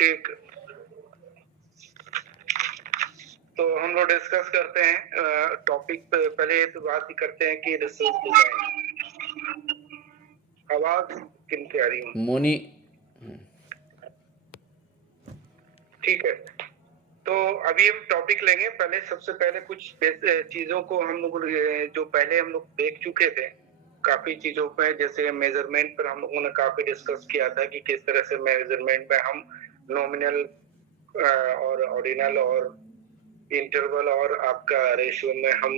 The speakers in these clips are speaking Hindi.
ठीक, तो हम लोग डिस्कस करते हैं टॉपिक पे। पहले तो बात ही करते हैं कि रिसर्च डिजाइन। आवाज किन की आ रही है? मोनी। ठीक है, तो अभी हम टॉपिक लेंगे। पहले सबसे पहले कुछ चीजों को हम लोग जो पहले हम लोग देख चुके थे काफी चीजों पे, जैसे मेजरमेंट पर हम लोगों ने काफी डिस्कस किया था कि किस तरह से मेजरमेंट में हम नॉमिनल और ऑर्डिनल और इंटरवल और आपका रेशियो में हम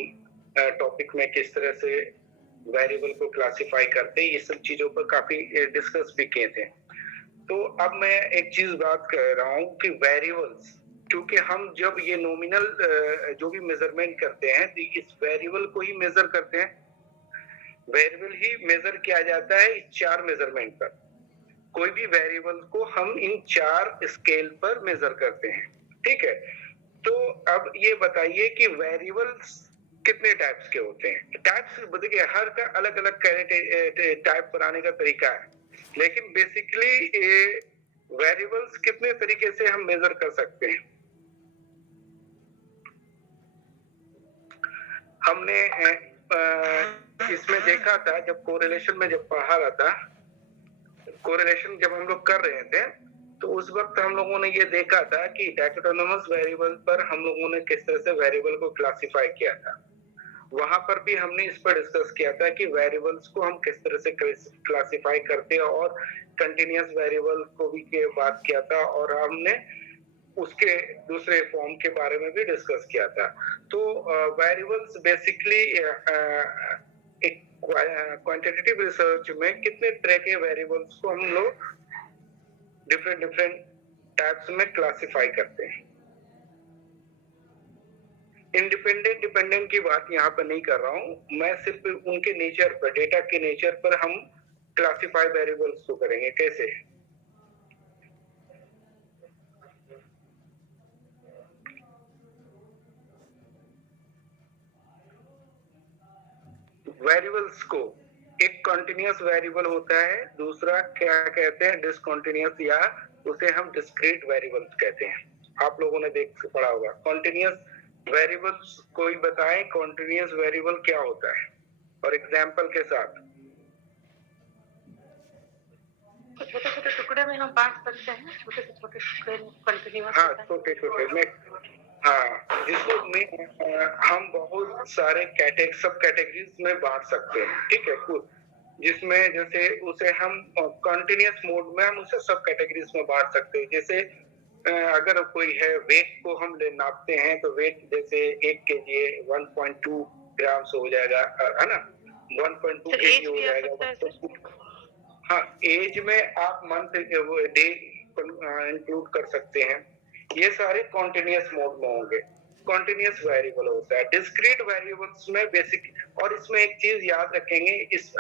टॉपिक में किस तरह से वेरिएबल को क्लासिफाई करते हैं, ये सब चीजों पर काफी डिस्कस भी किए थे। तो अब मैं एक चीज बात कर रहा हूँ कि वेरिएबल्स, क्योंकि हम जब ये नॉमिनल जो भी मेजरमेंट करते हैं तो इस वेरिएबल को ही मेजर करते हैं। वेरिएबल ही मेजर किया जाता है इस 4 मेजरमेंट पर। कोई भी वेरिएबल को हम इन 4 स्केल पर मेजर करते हैं, ठीक है। तो अब ये बताइए कि वेरिएबल्स कितने टाइप्स के होते हैं। टाइप्स देखिए हर का अलग अलग टाइप बनाने का तरीका है, लेकिन बेसिकली वेरिएबल्स कितने तरीके से हम मेजर कर सकते हैं। हमने इसमें देखा था जब कोरिलेशन में जब पढ़ा रहा था, कोरिलेशन जब हम लोग कर रहे थे तो उस वक्त हम लोगों ने ये देखा था कि डायकोटोनोमस वेरिएबल पर हम लोगों ने किस तरह से वेरिएबल को क्लासिफाई किया था। वहां पर भी हमने इस पर डिस्कस किया था कि वेरिएबल्स को हम किस तरह से क्लासिफाई करते हैं, और कंटिन्यूअस वेरिएबल को भी के बात किया था, और हमने उसके दूसरे फॉर्म के बारे में भी डिस्कस किया था। तो वेरिएबल्स बेसिकली एक क्वांटिटेटिव रिसर्च में कितने तरह के वेरिएबल्स को हम लोग डिफरेंट टाइप्स में क्लासिफाई करते हैं। इंडिपेंडेंट डिपेंडेंट की बात यहाँ पर नहीं कर रहा हूँ मैं, सिर्फ उनके नेचर पर, डेटा के नेचर पर हम क्लासिफाई वेरिएबल्स को करेंगे। कैसे? वेरिएबल्स को एक कंटिन्यूअस वेरिएबल होता है, दूसरा क्या कहते हैं डिसकंटिन्यूअस, या उसे हम डिस्क्रीट वेरिएबल्स कहते हैं। आप लोगों ने देख पढ़ा होगा कंटिन्यूअस वेरिएबल्स। कोई बताएं कंटिन्यूअस वेरिएबल क्या होता है, और एग्जांपल के साथ। छोटे छोटे टुकड़े में हम बांट सकते हैं, छोटे से छोटे टुकड़े में कंटिन्यूअस। हाँ, छोटे छोटे में, हाँ, जिसको हम बहुत सारे सब कैटेगरीज में बांट सकते हैं, ठीक है। कुछ जिसमें जैसे उसे हम कंटिन्यूअस मोड में हम उसे सब कैटेगरीज में बांट सकते हैं। जैसे अगर कोई है, वेट को हम नापते हैं तो वेट जैसे 1 kg 1.2 ग्राम हो जाएगा, है ना। 1.2 kg हो जाएगा। हाँ, एज में आप मंथ डे इंक्लूड कर सकते हैं। ये सारे कॉन्टिन्यूअस मोड में होंगे। कॉन्टिन्यूअस वेरिएबल होता है। डिस्क्रीट वेरिएबल्स में बेसिक, और इसमें एक चीज याद रखेंगे, इस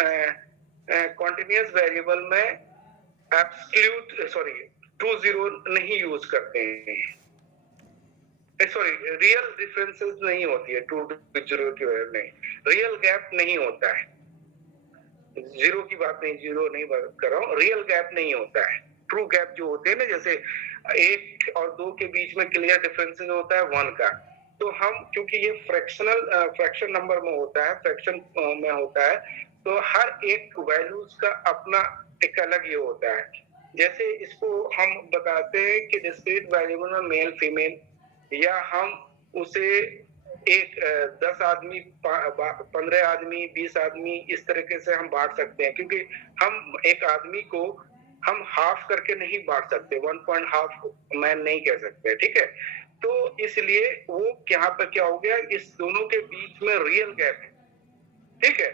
कॉन्टिन्यूअस वेरिएबल में एब्सोल्यूट ट्रू जीरो नहीं यूज करते हैं। रियल डिफरेंसेस नहीं होती है ट्रू जीरो की वजह नहीं, रियल गैप नहीं होता है। जीरो की बात नहीं, जीरो नहीं बात कर रहा हूँ, रियल गैप नहीं होता है। ट्रू गैप जो होते हैं ना, जैसे 1 और 2 के बीच में क्लियर डिफरेंसेस होता है 1 का, तो हम क्योंकि ये फ्रैक्शन नंबर में होता है, फ्रैक्शन में होता है, तो हर एक वैल्यूज का अपना एक अलग ये होता है। जैसे इसको हम बताते हैं कि डिस्क्रीट वेरिएबल में मेल फीमेल, या हम उसे एक 10 आदमी 15 आदमी 20 आदमी इस तरीके से हम बांट सकते हैं, क्योंकि हम एक आदमी को हम हाफ करके नहीं बांट सकते, 1.5 मैन नहीं कह सकते, ठीक है। तो इसलिए वो यहाँ पर क्या हो गया, इस दोनों के बीच में रियल गैप है, ठीक है,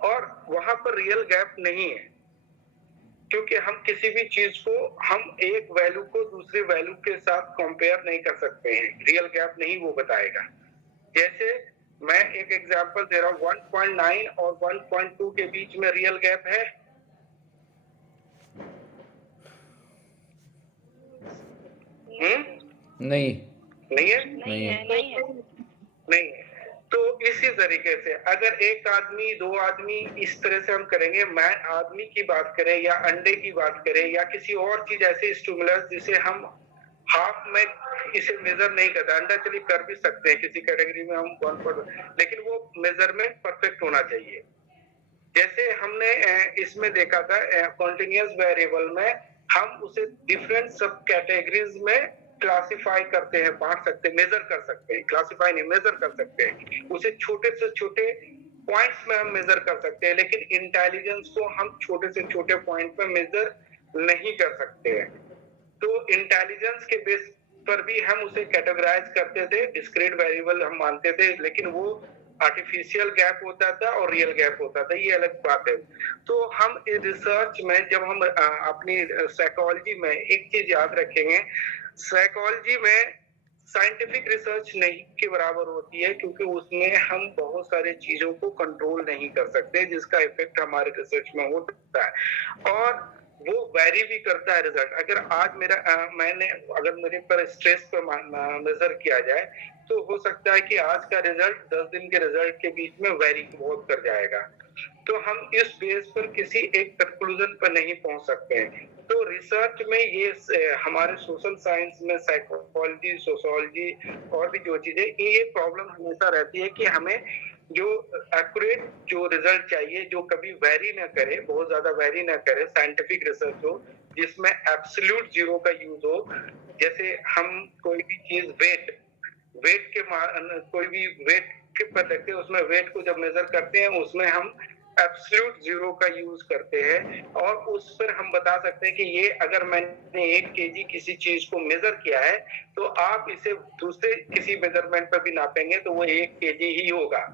और वहां पर रियल गैप नहीं है, क्योंकि हम किसी भी चीज को हम एक वैल्यू को दूसरे वैल्यू के साथ कंपेयर नहीं कर सकते हैं। रियल गैप नहीं वो बताएगा। जैसे मैं एक एग्जांपल दे रहा हूँ, 1.9 और 1.2 के बीच में रियल गैप है? नहीं नहीं है? नहीं है। नहीं है। तो इसी तरीके से अगर एक आदमी, 2 आदमी इस तरह से हम करेंगे, मैं आदमी की बात करें या अंडे की बात करें या किसी और चीज ऐसे स्टिमुलस जिसे हम हाफ में इसे मेजर नहीं करता। अंडा चलिए कर भी सकते हैं किसी कैटेगरी में हम 1%, लेकिन वो मेजरमेंट परफेक्ट होना चाहिए। जैसे हमने इसमें देखा था कॉन्टिन्यूअस वेरिएबल में हम उसे डिफरेंट सब कैटेगरीज में क्लासिफाई करते हैं, बांट सकते हैं, मेजर कर सकते हैं, क्लासिफाई नहीं मेजर कर सकते हैं, उसे छोटे से छोटे पॉइंट्स में हम मेजर कर सकते हैं, लेकिन इंटेलिजेंस को हम छोटे से छोटे पॉइंट में मेजर नहीं कर सकते हैं। तो इंटेलिजेंस के बेस पर भी हम उसे कैटेगराइज करते थे, डिस्क्रीट वेरिएबल हम मानते थे, लेकिन वो आर्टिफिशियल गैप होता था और रियल गैप होता था, ये अलग बात है। तो हम रिसर्च में जब हम अपनी साइकोलॉजी में एक चीज याद रखेंगे, साइकोलॉजी में साइंटिफिक रिसर्च नहीं के बराबर होती है, क्योंकि उसमें हम बहुत सारी चीजों को कंट्रोल नहीं कर सकते जिसका इफेक्ट हमारे रिसर्च में होता है, और वो वेरी भी करता है रिजल्ट। अगर आज मैंने अगर मेरे पर स्ट्रेस पर मेजर किया जाए तो हो सकता है कि आज का रिजल्ट 10 दिन के रिजल्ट के बीच में वेरी बहुत कर जाएगा। तो हम इस बेस पर किसी एक कंक्लूजन पर नहीं पहुंच सकते हैं। तो रिसर्च में ये हमारे सोशल साइंस में साइकोलॉजी, सोशियोलॉजी और भी जो चीजें, ये प्रॉब्लम हमेशा रहती है कि हमें जो एक्यूरेट जो रिजल्ट चाहिए, जो कभी वेरी ना करे, बहुत ज्यादा वेरी ना करे, साइंटिफिक रिसर्च हो जिसमें एब्सोल्यूट जीरो का यूज हो। जैसे हम कोई भी चीज वेट के कोई भी वेट के पर देखते हैं, उसमें वेट को जब मेजर करते हैं उसमें हम एब्सोल्यूट जीरो का यूज करते हैं, और उस पर हम बता सकते हैं कि ये अगर मैंने 1 केजी किसी चीज को मेजर किया है तो आप इसे दूसरे किसी मेजरमेंट पर भी नापेंगे तो वो 1 केजी ही होगा,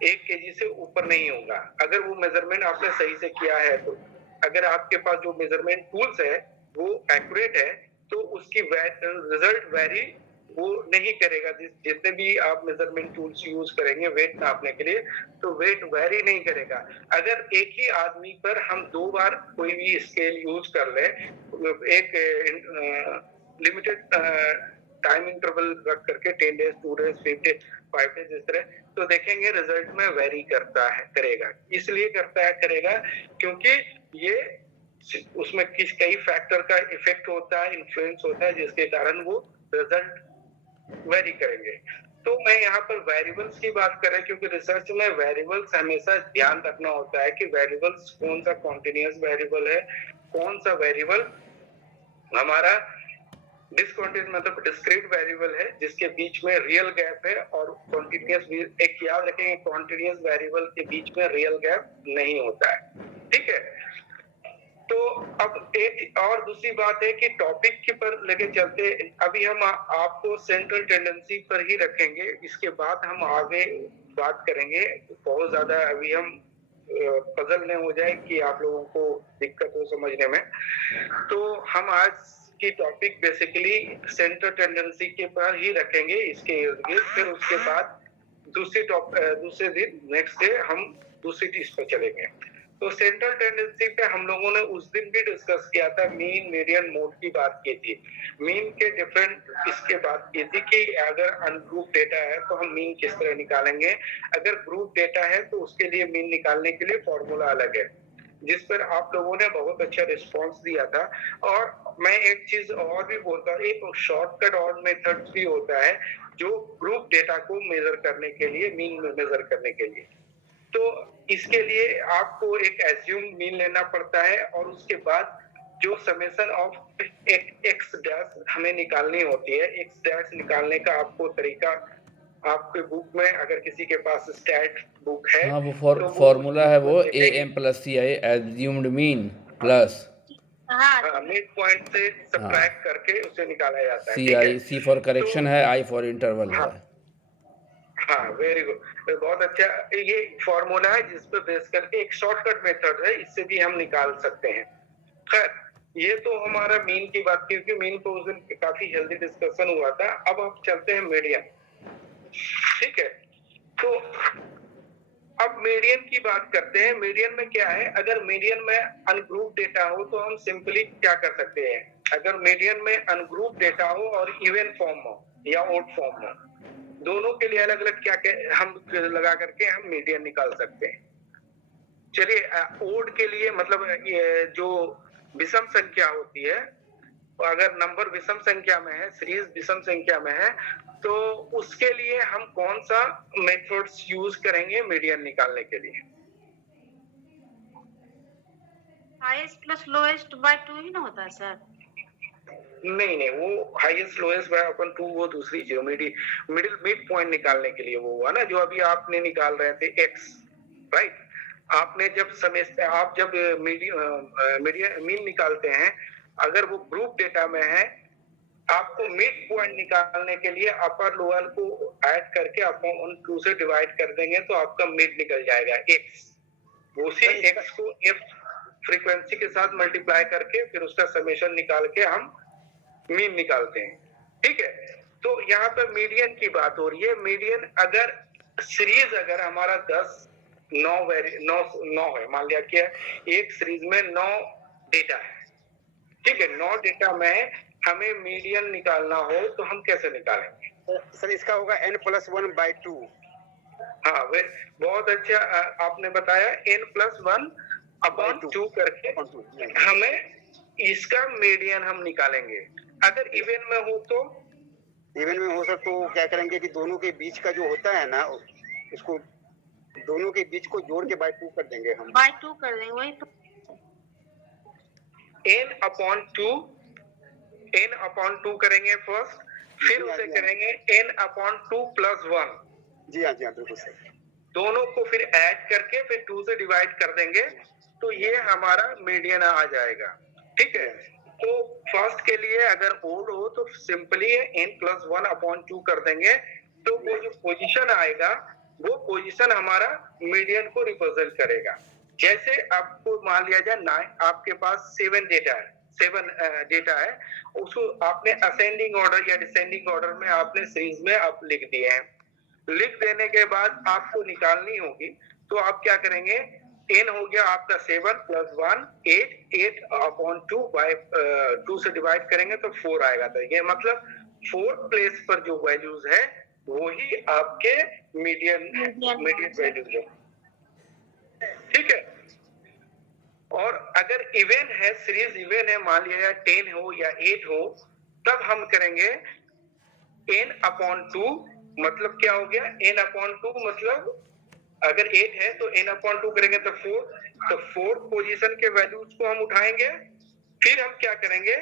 1 केजी से ऊपर नहीं होगा, अगर वो मेजरमेंट आपने सही से किया है तो। अगर आपके पास जो मेजरमेंट टूल्स है वो एक्यूरेट है तो उसकी रिजल्ट वेरी वो नहीं करेगा। जितने भी आप मेजरमेंट टूल्स यूज करेंगे वेट नापने के लिए, तो वेट वेरी नहीं करेगा। अगर एक ही आदमी पर हम 2 बार कोई भी स्केल यूज कर ले, एक लिमिटेड टाइम इंटरवल रख करके 10 डेज, 2 डेज, 5 डेज, 5 डेज इस तरह, तो देखेंगे रिजल्ट में वेरी करता है, करेगा। इसलिए करता है, करेगा क्योंकि ये उसमें कई फैक्टर का इफेक्ट होता है, इन्फ्लुएंस होता है, जिसके कारण वो रिजल्ट वेरी करेंगे। तो मैं यहाँ पर वेरिएबल्स की बात कर रहा हूँ क्योंकि रिसर्च में वेरिएबल्स हमेशा ध्यान रखना होता है कि वेरिएबल्स कौन सा कॉन्टिन्यूअस वेरिएबल है, कौन सा वेरिएबल हमारा डिसकंटिन्यूअस मतलब डिस्क्रीट वेरिएबल है जिसके बीच में रियल गैप है, और कॉन्टिन्यूअस भी एक याद रखेंगे, कॉन्टिन्यूअस वेरिएबल के बीच में रियल गैप नहीं होता है। ठीक है, तो अब एक और दूसरी बात है कि टॉपिक के पर लेके चलते, अभी हम आपको सेंट्रल टेंडेंसी पर ही रखेंगे, इसके बाद हम आगे बात करेंगे। बहुत ज्यादा अभी हम पजल न हो जाए कि आप लोगों को दिक्कत हो समझने में, तो हम आज की टॉपिक बेसिकली सेंट्रल टेंडेंसी के पर ही रखेंगे, इसके इर्द गिर्द। फिर उसके बाद दूसरे दिन नेक्स्ट डे हम दूसरी चीज पर चलेंगे। तो सेंट्रल टेंडेंसी पे हम लोगों ने उस दिन भी डिस्कस किया था, मीन, मीडियन, मोड की बात की थी। मीन के डिफरेंट इसके बात की थी कि अगर अनग्रुप डेटा है तो हम मीन किस तरह निकालेंगे, अगर ग्रुप डेटा है तो उसके लिए मीन निकालने के लिए फॉर्मूला अलग है, जिस पर आप लोगों ने बहुत अच्छा रिस्पांस दिया था। और मैं एक चीज और भी बोलता हूँ, एक शॉर्टकट और मेथड भी होता है जो ग्रुप डेटा को मेजर करने के लिए, मीन मेजर करने के लिए। तो इसके लिए आपको एक एज्यूम मीन लेना पड़ता है, और उसके बाद जो समेशन ऑफ एक्स डैश हमें निकालनी होती है, एक्स डैश निकालने का आपको तरीका आपके बुक में, अगर किसी के पास स्टैट बुक है हाँ, वो तो फॉर्मूला है, वो देखेंगे। AM + CI assumed mean plus mid point से सब्ट्रैक्ट करके उसे निकाला जाता है। ठीक है, CI, C फॉर करेक्शन तो है, I फॉर इंटरवल हाँ, है। हाँ, वेरी गुड, बहुत अच्छा। ये फॉर्मूला है जिस पे बेस करके एक शॉर्टकट मेथड है, इससे भी हम निकाल सकते हैं। खैर, ये तो हमारा मीन की बात, क्योंकि मीन पे उस दिन काफी हेल्दी डिस्कशन हुआ था। अब हम चलते हैं मीडियन। ठीक है, तो अब मीडियन की बात करते हैं। मीडियन में क्या है, अगर मीडियन में अनग्रुप डेटा हो तो हम सिंपली क्या कर सकते हैं, अगर मीडियन में अनग्रुप डेटा हो और इवन फॉर्म हो या ओड फॉर्म हो, दोनों के लिए अलग अलग हम लगा करके हम मीडियन निकाल सकते हैं। चलिए ओड के लिए मतलब ये जो विषम संख्या होती है, अगर नंबर विषम संख्या में है, सीरीज विषम संख्या में है, तो उसके लिए हम कौन सा मेथड्स यूज करेंगे मीडियन निकालने के लिए? हाईएस्ट प्लस लोएस्ट बाय 2 ही ना होता है सर? नहीं, वो हाईएस्ट लोएस्ट बाय अपन 2 वो दूसरी ज्योमेट्री, मिड पॉइंट निकालने के लिए वो हुआ ना, जो अभी आपने निकाल रहे थे x, राइट? आपने जब आप जब मीन निकालते हैं, अगर वो ग्रुप डेटा में है, आपको मिड पॉइंट निकालने के लिए अपर लोअर को ऐड करके अपन 2 से डिवाइड कर देंगे तो आपका मिड निकल जाएगा x। उसी x को f फ्रीक्वेंसी के साथ मल्टीप्लाई करके फिर उसका समेशन निकाल के हम मीन निकालते हैं, ठीक है? तो यहाँ पे मीडियन की बात हो रही है। मीडियन अगर सीरीज अगर हमारा 9 है, मान लिया कि एक सीरीज में 9 डेटा है, ठीक है? 9 डेटा में हमें मीडियन निकालना हो तो हम कैसे निकालेंगे? सर इसका होगा n+1/2। हाँ, वे बहुत अच्छा आपने बताया, n+1/2 करके हमें इसका मीडियन हम निकालेंगे। अगर इवन में हो तो? इवन में हो सर तो क्या करेंगे कि दोनों के बीच का जो होता है ना, उसको दोनों के बीच को जोड़ के बाय 2 कर देंगे हम। बाय 2 कर देंगे, वही तो। n/2 करेंगे फर्स्ट, फिर उसे करेंगे n/2+1। जी हाँ बिल्कुल सर। दोनों को फिर ऐड करके फिर 2 से डिवाइड कर देंगे तो ये हमारा मीडियन आ जाएगा, ठीक है? तो फर्स्ट के लिए अगर ओड हो तो सिंपली n+1/2 कर देंगे, तो वो जो पोजीशन आएगा वो पोजीशन हमारा मीडियन को रिप्रेजेंट करेगा। जैसे आपको मान लिया जाए आपके पास 7 डेटा है, उसको आपने असेंडिंग ऑर्डर या डिसेंडिंग ऑर्डर में आपने सीरीज में आप लिख दिए हैं। लिख देने के बाद आपको निकालनी होगी तो आप क्या करेंगे? n हो गया आपका 7 + 1 8/2 बाय 2 से डिवाइड करेंगे तो 4 आएगा। तो ये मतलब 4th प्लेस पर जो वैल्यूज है वही आपके मीडियन वैल्यूज है, ठीक है? और अगर इवन है, सीरीज इवन है, मान लिया 10 हो या 8 हो, तब हम करेंगे n/2, मतलब क्या हो गया? n/2 मतलब अगर 8 है तो n/2 करेंगे तो 4, तो 4th पोजीशन के वैल्यूज को हम उठाएंगे, फिर हम क्या करेंगे?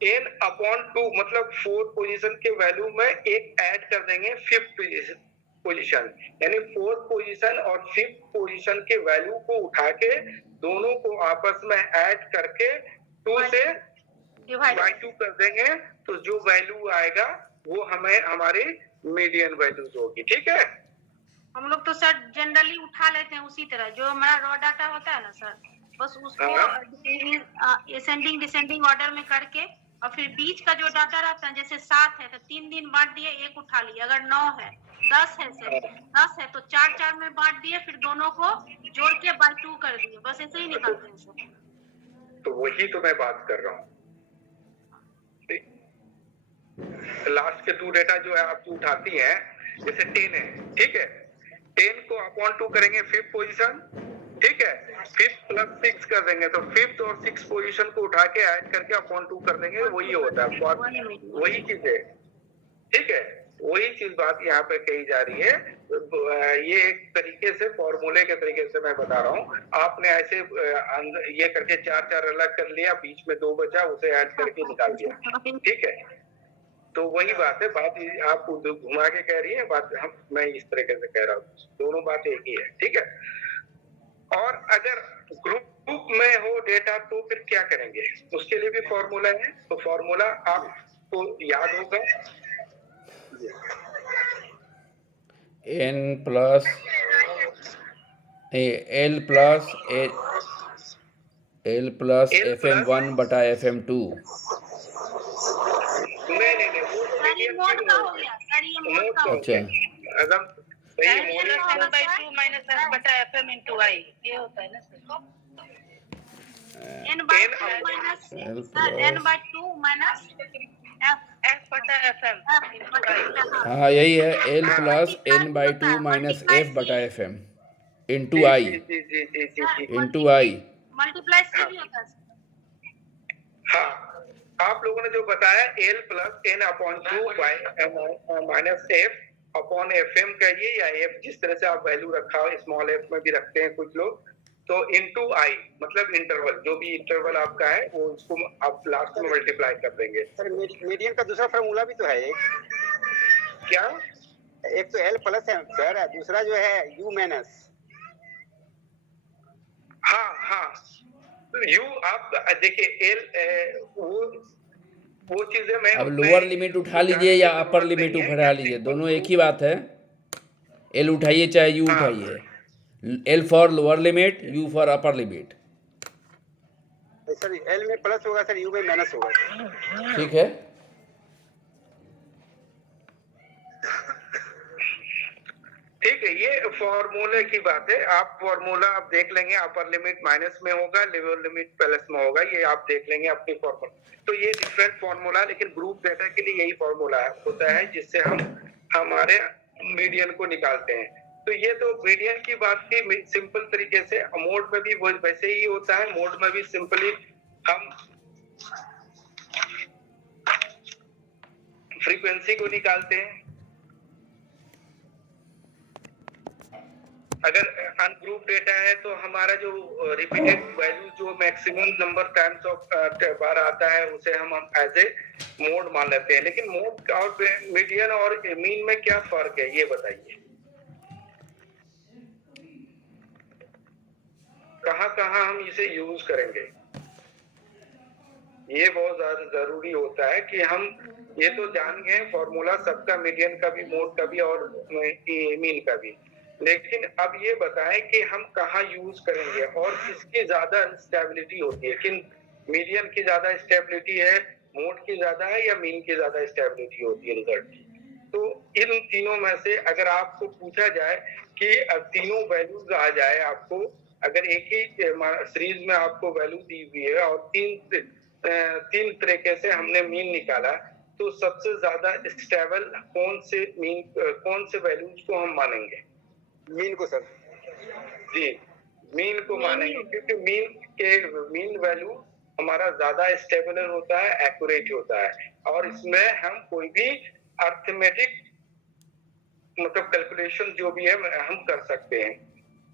n/2 मतलब 4th पोजीशन के वैल्यू में एक ऐड कर देंगे 5th पोजीशन, यानी 4th पोजीशन और 5th पोजीशन के वैल्यू को उठा के दोनों को आपस में ऐड करके 2 से डिवाइड 2 कर देंगे, तो जो वैल्यू आएगा वो हमें हमारी मीडियन वैल्यूज होगी, ठीक है? हम लोग तो सर जनरली उठा लेते हैं उसी तरह जो हमारा रॉ डाटा होता है ना सर, बस उसको असेंडिंग डिसेंडिंग ऑर्डर में करके, और फिर बीच का जो डाटा रहता है, जैसे 7 है तो 3 दिन बांट दिए, एक उठा लिए। अगर 9 है, 10 है सर, 10 है तो 4 में बांट दिए, फिर दोनों को जोड़ के बाय 2 कर दिए। बस ऐसे ही निकालते हैं सर। तो वही तो मैं बात कर रहा हूँ। लास्ट के 2 डेटा जो है आपकी उठाती हैं, जैसे 10 है, ठीक है? 10 को /2 करेंगे 5th पोजीशन, ठीक है? 5th + 6 कर देंगे तो 5th और 6th पोजीशन को उठा के ऐड करके /2 कर देंगे, वही होता है, वही चीज है, ठीक है? वही चीज बात यहाँ पे कही जा रही है। ये एक तरीके से फॉर्मूले के तरीके से मैं बता रहा हूँ। आपने ऐसे ये करके 4 अलग कर लिया, बीच में 2 बचा, उसे ऐड करके निकाल दिया, ठीक है? तो वही बात है, बात आप घुमा के कह रही है, बात मैं इस तरीके से कह रहा हूँ, दोनों बात एक ही है, ठीक है? और अगर ग्रुप में हो डेटा तो फिर क्या करेंगे? उसके लिए भी फॉर्मूला है, तो फॉर्मूला आपको याद होगा, L+FM1/FM2। नहीं, वो तो सर ये मोड का हो गया, सर ये मोड का हो अच्छा, एकदम सही मोड n/2 - f/m/i, ये होता है ना सर? n/2 - f/m हाँ यही है एल हाँ। प्लस एन बाई होता टू है, माइनस multiply एफ बटा C। एफ एम इंटू जी आई जी जी जी जी जी जी। इंटू आई। मल्टीप्लाई सी हाँ। भी होता है। हाँ, आप लोगों ने जो बताया L plus N upon two minus F upon F M कहिए या एफ, जिस तरह से आप वैल्यू रखा हो, स्मॉल एफ में भी रखते हैं कुछ लोग, तो इनटू आई मतलब इंटरवल, जो भी इंटरवल आपका है वो उसको आप लास्ट में मल्टीप्लाई कर देंगे। सर मीडियन का दूसरा फार्मूला भी तो है एक क्या? एक तो एल प्लस है सर, दूसरा जो है यू माइनस। हाँ हाँ, यू आप देखिए एल वो चीजें मैं अब उसमें लोअर लिमिट उठा लीजिए जाने या की अपर जरूरत लिमिट नहीं है, उठा ये लीजिए, सिंपल दोनों एक ही प्रूफ। बात है। एल उठाइए चाहे यू हाँ उठाइए, L for lower limit, you for upper limit. Sir L में प्लस होगा सर, यू में माइनस होगा सर। ठीक है। ठीक है, ये फॉर्मूले की बात है। आप फॉर्मूला आप देख लेंगे, अपर लिमिट माइनस में होगा, लोअर लिमिट प्लस में होगा, ये आप देख लेंगे अपनी फॉर्मूला। तो ये डिफरेंट फॉर्मूला, लेकिन ग्रुप डेटा के लिए यही फॉर्मूला होता है जिससे हम हमारे मीडियन को निकालते हैं। तो ये तो मीडियन की बात थी सिंपल तरीके से। मोड में भी वो वैसे ही होता है, मोड में भी सिंपली हम फ्रीक्वेंसी को निकालते हैं। अगर अनग्रुप डेटा है तो हमारा जो रिपीटेड वैल्यू जो मैक्सिमम नंबर टाइम्स ऑफ बार आता है उसे हम एज ए मोड मान लेते हैं। लेकिन मोड और मीडियन और मीन में क्या फर्क है ये बताइए, कहाँ हम इसे यूज करेंगे? ये बहुत ज्यादा जरूरी होता है कि हम ये तो जान गए फॉर्मूला सबका, मीडियन का भी, मोड का भी और मीन का भी, लेकिन अब ये बताएं कि हम कहाँ यूज करेंगे और किसकी ज्यादा स्टेबिलिटी होती है, किन मीडियन की ज्यादा स्टेबिलिटी है, मोड की ज्यादा है या मीन की ज्यादा स्टेबिलिटी होती है रिजल्ट की। तो इन तीनों में से अगर आपको पूछा जाए कि तीनों वैल्यूज आ जाए आपको, अगर एक ही सीरीज में आपको वैल्यू दी हुई है और तीन तरीके से हमने मीन निकाला, तो सबसे ज्यादा स्टेबल कौन से वैल्यूज को हम मानेंगे? मीन को सर। जी, मीन को मानेंगे, क्योंकि मीन वैल्यू हमारा ज्यादा स्टेबल होता है, एक्यूरेट होता है, और इसमें हम कोई भी अर्थमेटिक मतलब कैलकुलेशन जो भी है हम कर सकते हैं।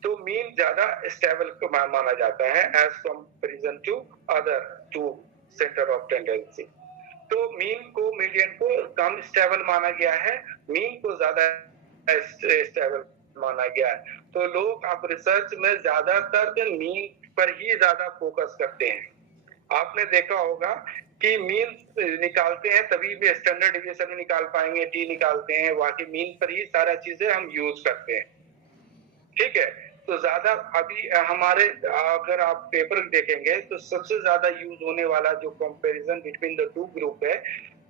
तो मीन ज्यादा स्टेबल को माना जाता है as comparison to other two centre of tendency. तो मीन को मीडियन को कम स्टेबल माना गया है, मीन को ज्यादा स्टेबल माना गया है। तो लोग अब रिसर्च में ज्यादातर मीन पर ही ज्यादा फोकस करते हैं। आपने देखा होगा कि मीन निकालते हैं तभी भी स्टैंडर्ड डिविएशन में निकाल पाएंगे, टी निकालते हैं, बाकी मीन पर ही सारा चीजें हम यूज करते हैं। ठीक है, तो ज्यादा अभी हमारे अगर आप पेपर देखेंगे तो सबसे ज्यादा यूज होने वाला जो comparison between the two group है,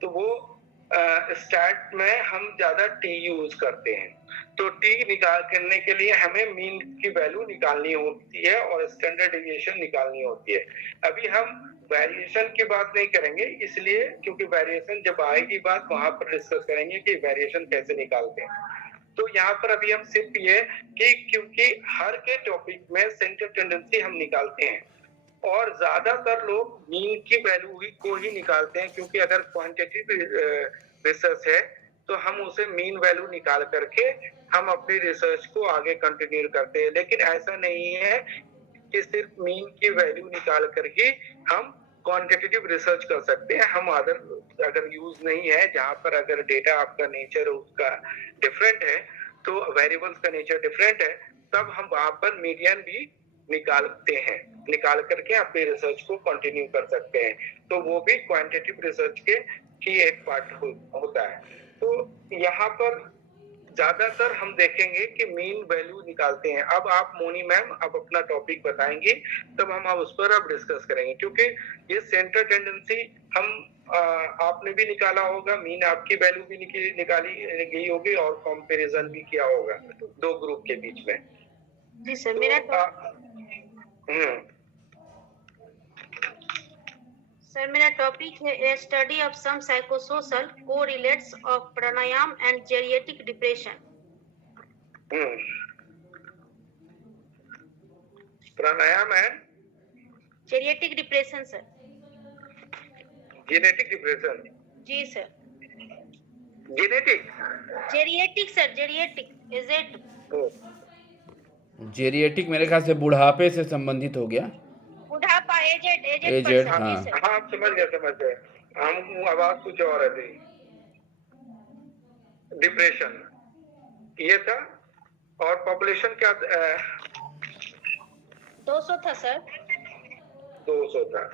तो वो स्टैट में हम ज्यादा टी यूज करते हैं। तो टी निकाल करने के लिए हमें मीन की वैल्यू निकालनी होती है और स्टैंडर्ड डिविएशन निकालनी होती है। अभी हम वेरिएशन की बात नहीं करेंगे, इसलिए क्योंकि वेरिएशन जब आएगी बात वहां पर डिस्कस करेंगे कि वेरिएशन कैसे निकालते हैं। तो यहाँ पर अभी हम सिर्फ ये कि क्योंकि हर के टॉपिक में सेंटर टेंडेंसी हम निकालते हैं और ज्यादातर लोग मीन की वैल्यू को ही निकालते हैं, क्योंकि अगर क्वांटिटेटिव रिसर्च है तो हम उसे मीन वैल्यू निकाल करके हम अपनी रिसर्च को आगे कंटिन्यू करते हैं। लेकिन ऐसा नहीं है कि सिर्फ मीन की वैल्यू निकाल कर ही हम क्वांटिटेटिव रिसर्च कर सकते हैं। हम अगर यूज नहीं है, जहां पर अगर डेटा आपका नेचर उसका डिफरेंट है, तो वेरिएबल्स का नेचर डिफरेंट है, तब हम वहां पर मीडियन भी निकालते हैं, निकाल करके अपनी रिसर्च को कंटिन्यू कर सकते हैं। तो वो भी क्वांटिटेटिव रिसर्च की एक पार्ट होता है। तो यहाँ पर ज्यादातर हम देखेंगे कि मीन वैल्यू निकालते हैं। अब आप मोनी मैम अब अपना टॉपिक बताएंगी, तब हम उस पर अब डिस्कस करेंगे, क्योंकि ये सेंटर टेंडेंसी हम आपने भी निकाला होगा, मीन आपकी वैल्यू भी निकाली गई होगी और कंपैरिजन भी किया होगा दो ग्रुप के बीच में। जी सर, मेरा तो सर मेरा टॉपिक है a study of some psychosocial correlates of pranayama and geriatric depression. Pranayama and geriatric depression sir. Genetic depression. जी sir. Genetic geriatric sir, geriatric is it. Geriatric मेरे ख्याल से बुढ़ापे से संबंधित हो गया। बुढ़ापा, एजेड Aged, पर्सन। हाँ। जी सर। हाँ समझ गए। हम आवाज कुछ और है थी। डिप्रेशन ये था। और पॉपुलेशन क्या 200 था सर। 200 था।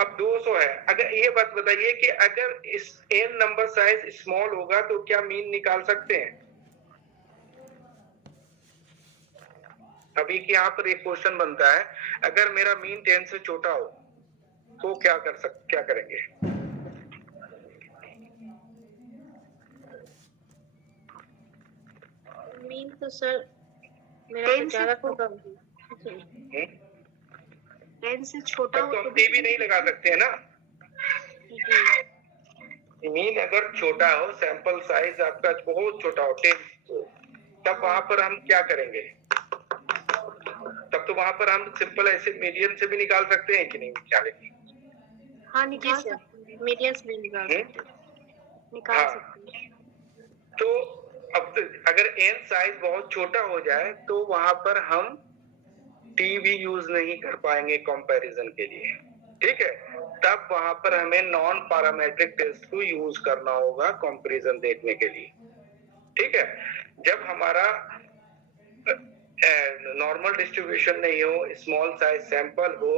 अब 200 है। अगर ये बात बताइए कि अगर इस n नंबर साइज स्मॉल होगा तो क्या मीन निकाल सकते हैं? अभी कि यहाँ पर एक क्वेश्चन बनता है, अगर मेरा मीन 10 से छोटा हो तो क्या करेंगे? मीन तो सर मेरा तो ज्यादा छोटा हम्म? 10 से छोटा तब हो तो हम तो टी भी नहीं लगा सकते हैं ना। जी। मीन अगर छोटा हो, सैंपल साइज आपका बहुत छोटा हो 10, तब वहां पर हम क्या करेंगे? तब तो वहां पर हम सिंपल ऐसे मीडियन से भी निकाल सकते हैं कि नहीं निकालेंगे? हाँ निकाल सकते हैं, मीडियंस भी निकाल सकते हैं। निकाल हाँ। सकते हैं। तो अब अगर n साइज बहुत छोटा हो जाए तो वहां पर हम टी भी यूज नहीं कर पाएंगे कंपैरिजन के लिए, ठीक है? तब वहां पर हमें नॉन पैरामीट्रिक टेस्ट को यूज करना होगा कंपैरिजन देखने के लिए, ठीक है? जब हमारा नॉर्मल डिस्ट्रीब्यूशन नहीं हो, स्मॉल साइज सैंपल हो,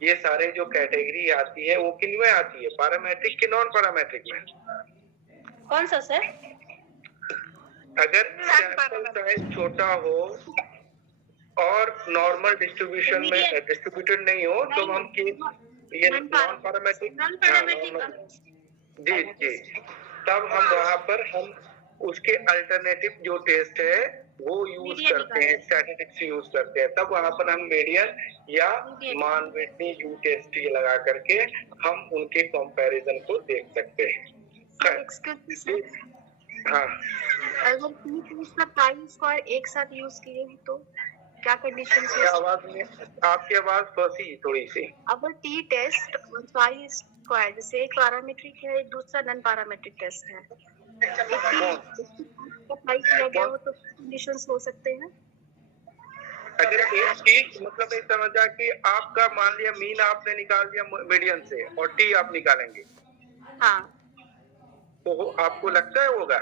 ये सारे जो कैटेगरी आती है वो किन में आती है? पैरामीट्रिक की नॉन पैरामीट्रिक में? कौन सा सर? अगर सैंपल साइज छोटा हो और नॉर्मल डिस्ट्रीब्यूशन में डिस्ट्रीब्यूटेड नहीं हो तो हम ये नॉन पैरामीट्रिक जी तब हम वहां पर हम उसके अल्टरनेटिव जो टेस्ट है वो यूज करते हैं, स्टैटिस्टिक्स यूज करते हैं। तब वहां पर हम मीडियन या मान विटनी यू टेस्ट ये लगा करके हम उनके कंपैरिजन को देख सकते हैं। हाँ, अगर टी टेस्ट का पाई स्क्वायर एक साथ यूज किए तो क्या कंडीशन है? आपकी आवाज फंसी थोड़ी सी। अगर टी टेस्ट और पाई स्क्वायर जैसे एक पैरामीट्रिक है, एक दूसरा नॉन पैरामीट्रिक टेस्ट है, अप्लाई किया गया हो तो कंडीशंस हो सकते हैं। अगर एक चीज मतलब एक समझा कि आपका मान लिया मीन आपने निकाल दिया मीडियन से और टी आप निकालेंगे, हाँ तो आपको लगता है होगा?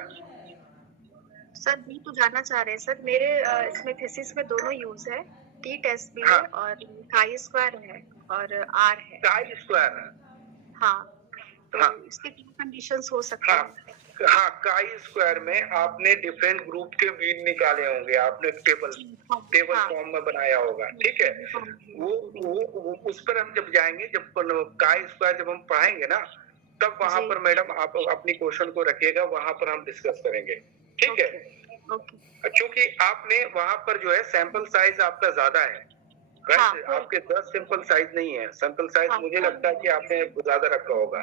सर बी तो जानना चाह रहे हैं सर। मेरे इसमें थीसिस में दोनों यूज है, टी टेस्ट भी हाँ। है और काई स्क्वायर है और आर है। काई स्क्वायर है। हाँ तो हाँ। इसके क्या कंडीशंस हो सकते हैं? हाँ, काई स्क्वायर में आपने डिफरेंट ग्रुप के मीन निकाले होंगे, आपने टेबल फॉर्म में बनाया होगा, ठीक है? वो उस पर हम जब जाएंगे, जब काई स्क्वायर जब हम पढ़ाएंगे ना, तब वहां पर मैडम आप अपनी क्वेश्चन को रखिएगा, वहां पर हम डिस्कस करेंगे, ठीक है? क्योंकि आपने वहां पर जो है सैंपल साइज आपका ज्यादा है, राइट? आपके 10 सैंपल साइज नहीं है, सैंपल साइज मुझे लगता है कि आपने ज्यादा रखा होगा।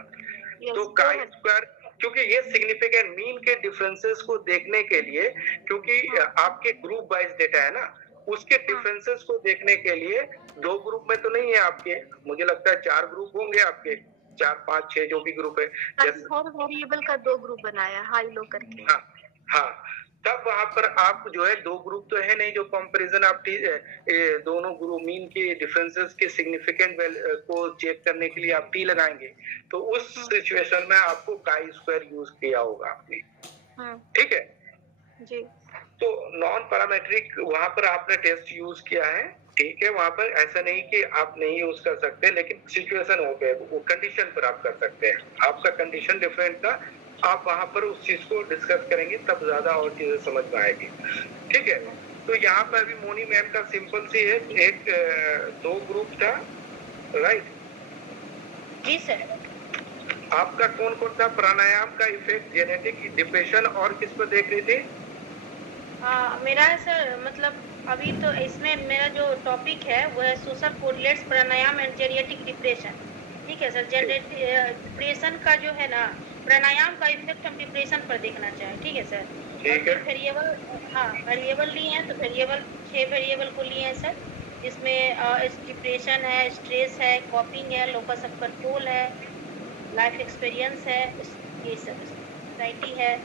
तो काई स्क्वायर, क्योंकि ये सिग्निफिकेंट मीन के डिफरेंसेस को देखने के लिए, क्योंकि आपके ग्रुप वाइज डेटा है ना, उसके डिफरेंसेस को देखने के लिए 2 ग्रुप में तो नहीं है आपके, मुझे लगता है 4 ग्रुप होंगे आपके, 4 5 6 जो भी ग्रुप है। हर वेरिएबल का 2 ग्रुप बनाया हाई लो करके। हाँ, तब वहां पर आप जो है 2 ग्रुप तो है नहीं जो कंपैरिजन आप दोनों ग्रुप मीन के डिफरेंसेस के सिग्निफिकेंट को चेक करने के लिए आप टी लगाएंगे, तो उस सिचुएशन में आपको काई स्क्वायर यूज किया होगा आपने, ठीक है जी? तो नॉन पैरामीट्रिक वहां पर आपने टेस्ट यूज किया है, ठीक है? वहां पर ऐसा नहीं कि आप नहीं यूज कर सकते, लेकिन सिचुएशन हो गए वो कंडीशन पर आप कर सकते हैं। आपका कंडीशन डिफरेंट था, आप वहां पर उस चीज को डिस्कस करेंगे तब ज्यादा और चीजें समझ में आएगी, ठीक है? तो यहाँ पर भी मोनी मैम का सिंपल सी है, एक 2 ग्रुप था, राइट? जी सर। आपका कौन कौन था? प्राणायाम का इफेक्ट, जेनेटिक डिप्रेशन और किस पर देख रही थी? मेरा सर मतलब अभी तो इसमें मेरा जो टॉपिक है वो है social correlates pranayama and geriatric depression. ठीक है सर, डिप्रेशन का जो है ना, प्राणायाम का इफेक्ट हम डिप्रेशन पर देखना चाहें। ठीक है सर। और ठीक फिर है। वेरिएबल, हाँ वेरिएबल लिए हैं, तो वेरिएबल 6 वेरिएबल को लिए हैं सर, जिसमें डिप्रेशन है, स्ट्रेस है, कॉपिंग है, लोकस ऑफ कंट्रोल है, लाइफ एक्सपीरियंस है, ये सब एंजाइटी है।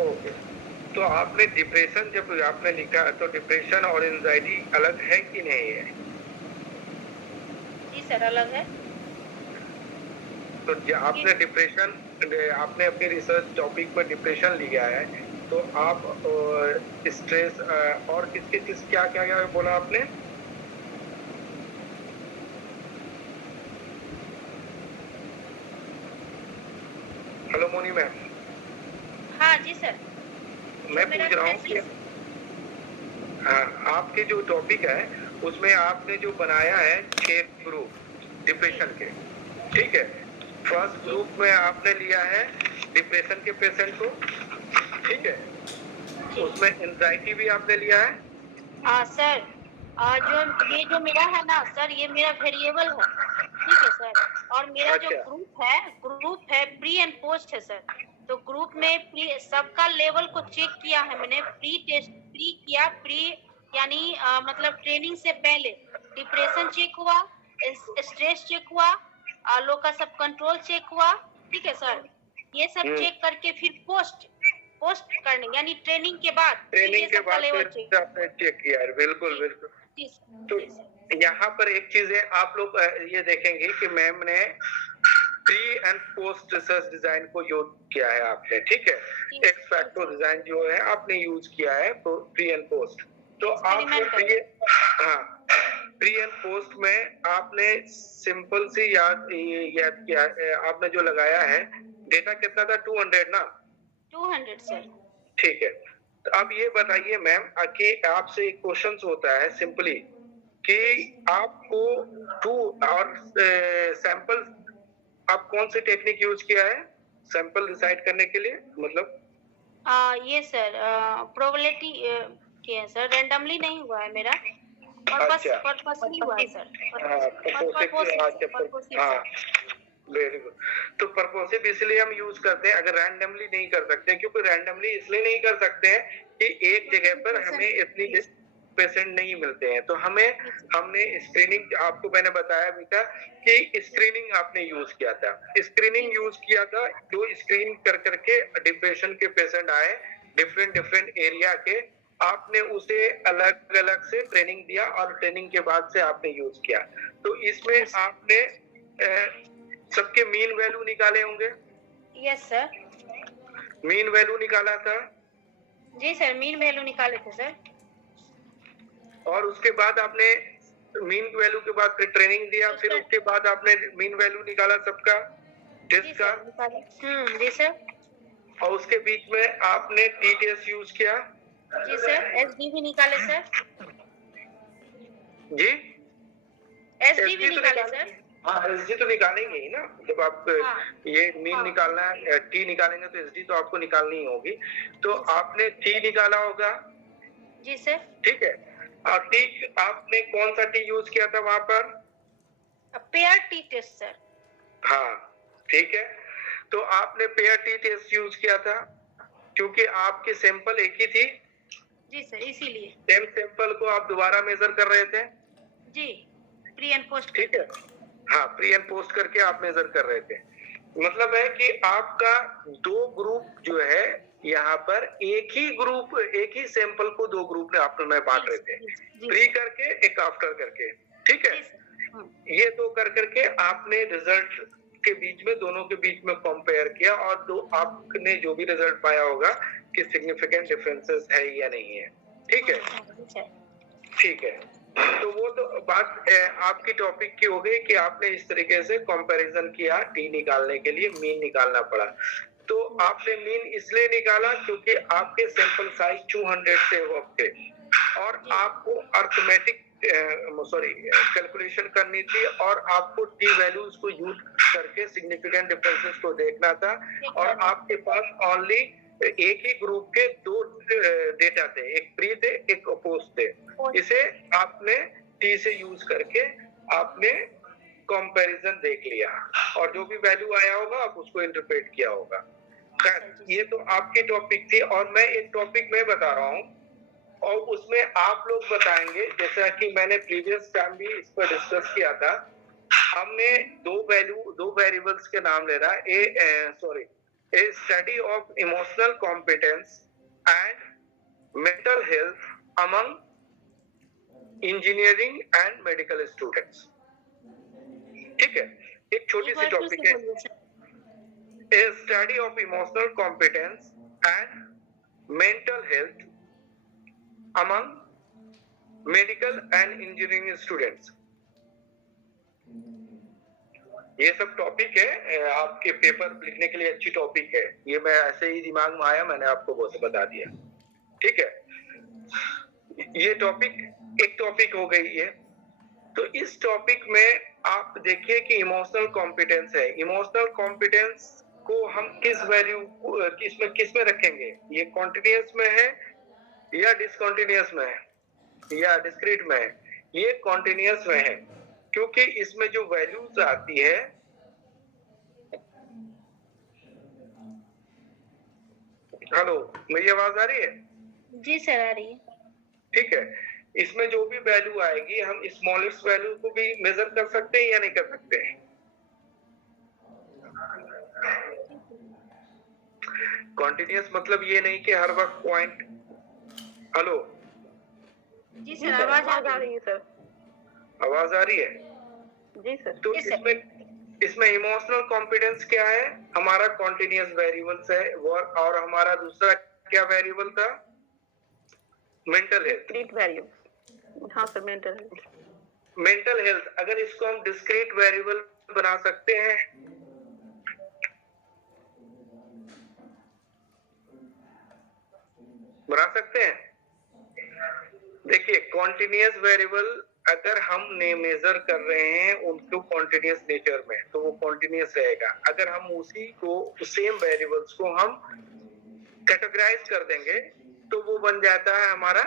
ओके, तो आपने डिप्रेशन जब आपने लिखा तो डिप्रेशन और एंजाइटी अलग है कि नहीं है? जी सर, अलग है। तो आपने डिप्रेशन, आपने अपनी रिसर्च टॉपिक में डिप्रेशन लिया है, तो आप स्ट्रेस और किस क्या क्या क्या बोला आपने? Hello Moni ma'am. हाँ जी सर। मैं पूछ रहा हूँ कि हाँ, आपके जो टॉपिक है उसमें आपने जो बनाया है 6 ग्रुप डिप्रेशन के, ठीक है। फर्स्ट ग्रुप में आपने लिया है डिप्रेशन के पेशेंट को, ठीक है। उसमें एंजाइटी भी आपने लिया है। सर, जो मेरा है ना सर, ये मेरा वेरिएबल है। ठीक है सर। और मेरा जो अच्छा। ग्रुप है प्री एंड पोस्ट है सर। तो ग्रुप में प्री सबका लेवल को चेक किया है मैंने, प्री किया, प्री यानी मतलब ट्रेनिंग से पहले डिप्रेशन चेक हुआ, स्ट्रेस चेक हुआ, लोकस ऑफ कंट्रोल चेक हुआ। ठीक है सर। ये सब चेक करके फिर पोस्ट करने यानी ट्रेनिंग के बाद फिर ये ट्रेनिंग के सब का बाद लेवल चेक। फिर आपने चेक किया है, बिल्कुल बिल्कुल। जी सर, तो जी सर। यहाँ पर एक चीज है, आप लोग ये देखेंगे कि मैम ने pre and post research design को यूज किया है आपने, ठीक है। एक्स फैक्टर डिजाइन जो है आपने यूज किया है प्री एंड पोस्ट। तो आप हाँ, प्री एंड पोस्ट में आपने सिंपल सी याद किया, आपने जो लगाया है डेटा कितना था, 200 ना? 200 सर। ठीक है। तो अब ये बताइए मैम कि आपसे एक क्वेश्चन होता है सिंपली कि आपको टू और सैंपल, आप कौन सी टेक्निक यूज किया है सैंपल डिसाइड करने के लिए, मतलब? ये सर प्रोबेबिलिटी के है सर, रैंडमली नहीं हुआ है मेरा, अच्छा। पर्पसली हुआ है सर। हाँ, पर्पसिव हाँ, सर। Very good. तो पर्पोसिव इसलिए हम यूज करते हैं, अगर रैंडमली नहीं कर सकते, क्योंकि रैंडमली इसलिए नहीं कर सकते हैं कि एक जगह पर हमें इतनी पेशेंट नहीं मिलते हैं, तो हमने स्क्रीनिंग, आपको मैंने बताया भी था कि स्क्रीनिंग आपने यूज किया था, स्क्रीनिंग यूज किया था, जो स्क्रीन कर करके डिप्रेशन के पेशेंट आए डिफरेंट एरिया के, आपने उसे अलग अलग से ट्रेनिंग दिया और ट्रेनिंग के बाद से आपने यूज किया। तो इसमें आपने सबके मीन वैल्यू निकाले होंगे। Yes sir. मीन वैल्यू निकाला था, जी सर, मीन वैल्यू निकाले थे सर। और उसके बाद आपने मीन वैल्यू के बाद फिर ट्रेनिंग दिया, फिर उसके बाद आपने मीन वैल्यू निकाला सबका टेस्ट का। जी सर। और उसके बीच में आपने टी टेस्ट यूज किया। जी सर, एसडी भी निकाले सर। जी, एसडी भी निकाले सर। हाँ, एसडी तो निकालेंगे ही ना, जब आप ये मीन निकालना है, टी निकालेंगे तो एसडी तो आपको निकालनी ही होगी। तो आपने टी निकाला होगा। जी सर। ठीक है। और टी आपने कौन सा टी यूज किया था वहां पर? Pair T test sir. हाँ, ठीक है। तो आपने पेयर टी टेस्ट यूज किया था क्योंकि आपकी सैंपल एक ही थी। जी सर, इसीलिए सेम सैंपल को आप दोबारा मेजर कर रहे थे। जी, प्री एंड पोस्ट। ठीक है। हाँ, प्री एंड पोस्ट करके आप मेजर कर रहे थे। मतलब है कि आपका दो ग्रुप जो है यहाँ पर, एक ही सैंपल को दो ग्रुप में आपने में बांट रहे थे, प्री करके एक आफ्टर करके। ठीक है। ये दो कर करके आपने रिजल्ट के बीच में, दोनों के बीच में कंपेयर किया, और दो आपने जो भी रिजल्ट पाया होगा कि सिग्निफिकेंट डिफरेंसेस है या नहीं है। ठीक है। ठीक है। तो वो तो बात आपकी टॉपिक की हो गई कि आपने इस तरीके से कंपैरिजन किया, टी निकालने के लिए मीन निकालना पड़ा। तो आपने मीन इसलिए निकाला क्योंकि आपके सैंपल साइज 200 से थे और आपको अर्थमेटिक कैलकुलेशन करनी थी, और आपको टी वैल्यूज को यूज करके सिग्निफिकेंट डिफरेंसेस को देखना था, और आपके पास ओनली एक ही ग्रुप के दो डेटा थे, एक प्री थे, एक अपोज थे। इसे आपने टी से यूज करके आपने कंपैरिजन देख लिया और जो भी वैल्यू आया होगा आप उसको इंटरप्रेट किया होगा। खैर, ये तो आपकी टॉपिक थी और मैं एक टॉपिक में बता रहा हूँ और उसमें आप लोग बताएंगे, जैसा कि मैंने प्रीवियस टाइम भी इस पर डिस्कस किया था। हमने दो वेरिएबल्स के नाम ले रहा है, a study of emotional competence and mental health among engineering and medical students. ठीक है, एक छोटी सी टॉपिक है, a study of emotional competence and mental health among medical and engineering students. ये सब टॉपिक है, आपके पेपर लिखने के लिए अच्छी टॉपिक है। ये मैं ऐसे ही दिमाग में आया, मैंने आपको बहुत बता दिया। ठीक है, ये टॉपिक एक टॉपिक हो गई है। तो इस टॉपिक में आप देखिए कि इमोशनल कॉम्पिटेंस है। इमोशनल कॉम्पिटेंस को हम किस में रखेंगे? ये कॉन्टिन्यूअस में है या डिसकॉन्टिन्यूअस में है या डिस्क्रीट में है? ये कॉन्टिन्यूअस में है, क्योंकि इसमें जो वैल्यूज आती है, हेलो, मेरी आवाज आ रही है? जी सर आ रही है। ठीक है, इसमें जो भी वैल्यू आएगी हम स्मॉलेस्ट वैल्यू को भी मेजर कर सकते हैं या नहीं कर सकते हैं? कॉन्टिन्यूअस मतलब ये नहीं कि हर वक्त पॉइंट। हेलो जी सर आवाज आ रही है सर। आवाज आ रही है? जी सर। तो इसमें इमोशनल कॉम्पिटेंस क्या है? हमारा कॉन्टिन्यूअस वेरिएबल्स है और हमारा दूसरा क्या वेरिएबल था? Mental health. Discrete value. हाँ sir, mental health. Mental health, अगर इसको हम डिस्क्रीट वेरिएबल बना सकते हैं, बना सकते हैं। देखिए, कॉन्टिन्यूअस वेरिएबल अगर हम मेजर कर रहे हैं उनको कॉन्टिन्यूअस नेचर में, तो वो कॉन्टिन्यूअस रहेगा। अगर हम उसी को सेम वेरिएबल्स को हम कैटेगराइज कर देंगे तो वो बन जाता है हमारा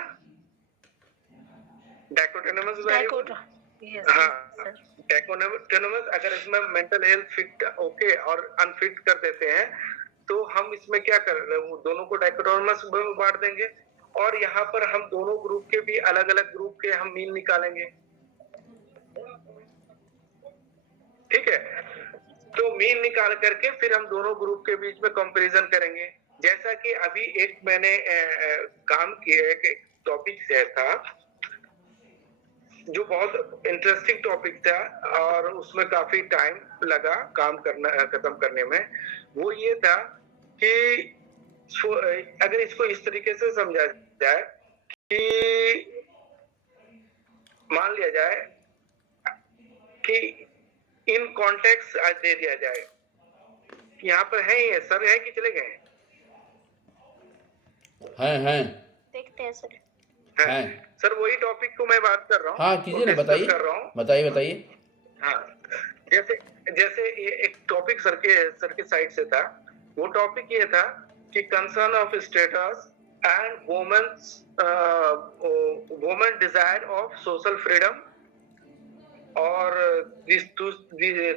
डाइकोटोनमस वेरिएबल। हाँ, डाइकोटोनमस। अगर इसमें मेंटल हेल्थ फिट ओके और अनफिट कर देते हैं तो हम इसमें क्या कर रहे हैं, वो दोनों को डाइकोटोनमस में बांट देंगे और यहाँ पर हम दोनों ग्रुप के भी अलग अलग ग्रुप के हम मीन निकालेंगे। ठीक है, तो मीन निकाल करके फिर हम दोनों ग्रुप के बीच में कंपैरिजन करेंगे। जैसा कि अभी एक मैंने काम किया, एक टॉपिक से था जो बहुत इंटरेस्टिंग टॉपिक था और उसमें काफी टाइम लगा काम करना खत्म करने में। वो ये था कि अगर इसको इस तरीके से समझा जाए कि मान लिया जाए कि इन कॉन्टेक्स्ट आज दे दिया जाए, यहाँ पर है ये सर, है कि चले गए? हैं देखते हैं सर। हैं सर वही टॉपिक को मैं बात कर रहा हूँ। हाँ कीजिए ना, बताइए कर रहा हूँ। बताइए। हाँ, जैसे ये एक टॉपिक सर के साइड से था। वो टॉपिक ये था कि concern of status and women desire of social freedom, और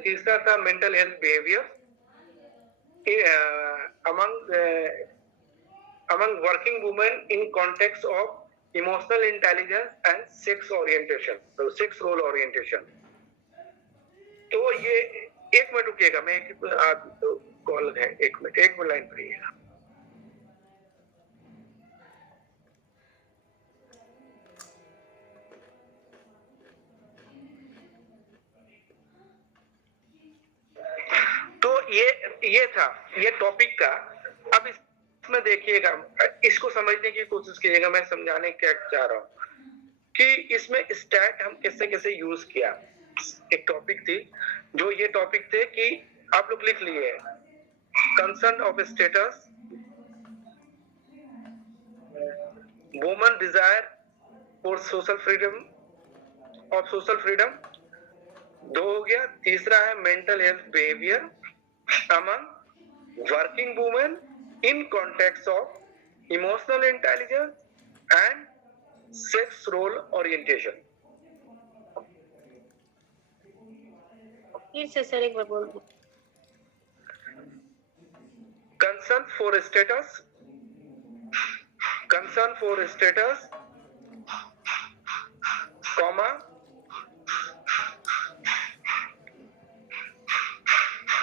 तीसरा था mental health behaviour among working women in context of emotional intelligence and sex orientation, so sex role orientation। तो ये एक मिनट रुकिएगा, मैं कॉल है, एक मिनट लाइन पर रहिएगा। तो ये था ये टॉपिक का। अब इसमें देखिएगा, इसको समझने की कोशिश कीजिएगा, मैं समझाने क्या चाह रहा हूँ कि इसमें स्टैट हम कैसे कैसे यूज किया। एक टॉपिक थी, जो ये टॉपिक थे कि आप लोग लिख लिए concern of status, woman desire for social freedom, दो हो गया। तीसरा है mental health behaviour among working women in context of emotional intelligence and sex role orientation. फिर से सर एक बार बोल दो। Concern for status, comma,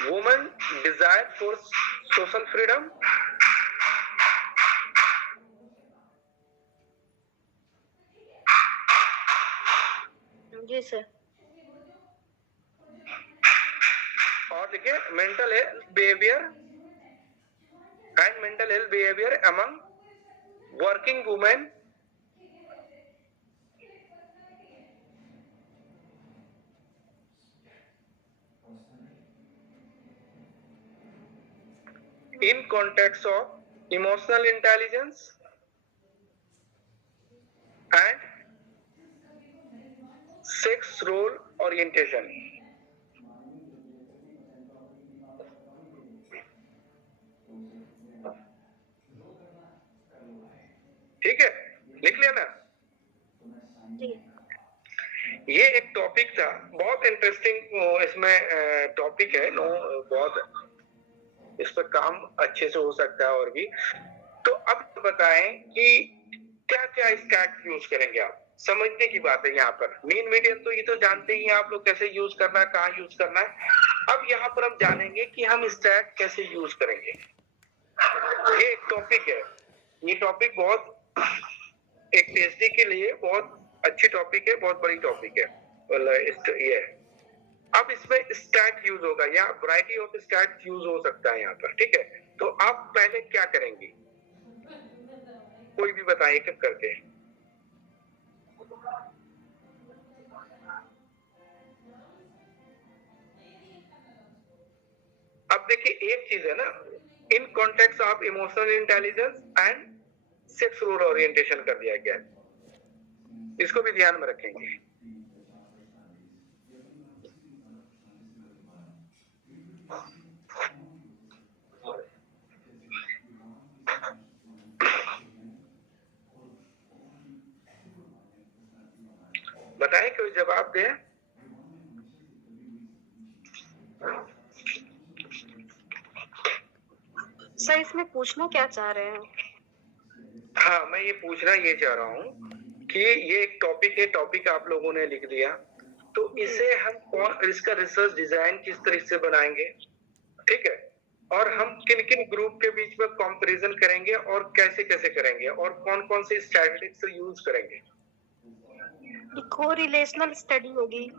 woman desire for social freedom, जी सर। और देखिए mental health behavior among working women in context of emotional intelligence and sex role orientation। ठीक है, लिख लिया ना? जी। ये एक टॉपिक था, बहुत इंटरेस्टिंग इसमें टॉपिक है। नो, बहुत इस पर काम अच्छे से हो सकता है और भी। तो अब बताएं कि क्या क्या स्टैट यूज करेंगे आप। समझने की बात है यहाँ पर। मीन मीडियन तो ये तो जानते ही हैं आप लोग कैसे यूज करना है, कहाँ यूज करना है। अब यहाँ पर हम जानेंगे कि हम स्टैट कैसे यूज करेंगे। ये एक टॉपिक है, ये टॉपिक बहुत एक पीएचडी के लिए बहुत अच्छी टॉपिक है, बहुत बड़ी टॉपिक है। ये है। अब इसमें स्टैट यूज होगा या वैरायटी ऑफ स्टैट यूज हो सकता है यहाँ पर। ठीक है, तो आप पहले क्या करेंगे, कोई भी बताइए एक करके। अब देखिए एक चीज है ना, in context of emotional intelligence and sex role orientation कर दिया गया है, इसको भी ध्यान में रखेंगे। बताएं, कोई जवाब दे। सर इसमें पूछना क्या चाह रहे हैं? हाँ, मैं ये पूछना ये चाह रहा हूँ कि ये एक टॉपिक है, टॉपिक आप लोगों ने लिख दिया, तो इसे हम इसका रिसर्च डिजाइन किस तरीके से बनाएंगे, ठीक है, और हम किन किन ग्रुप के बीच में कंपैरिजन करेंगे और कैसे कैसे करेंगे और कौन कौन से स्टैटिस्टिक्स यूज करेंगे। कोरिलेशनल स्टडी होगी।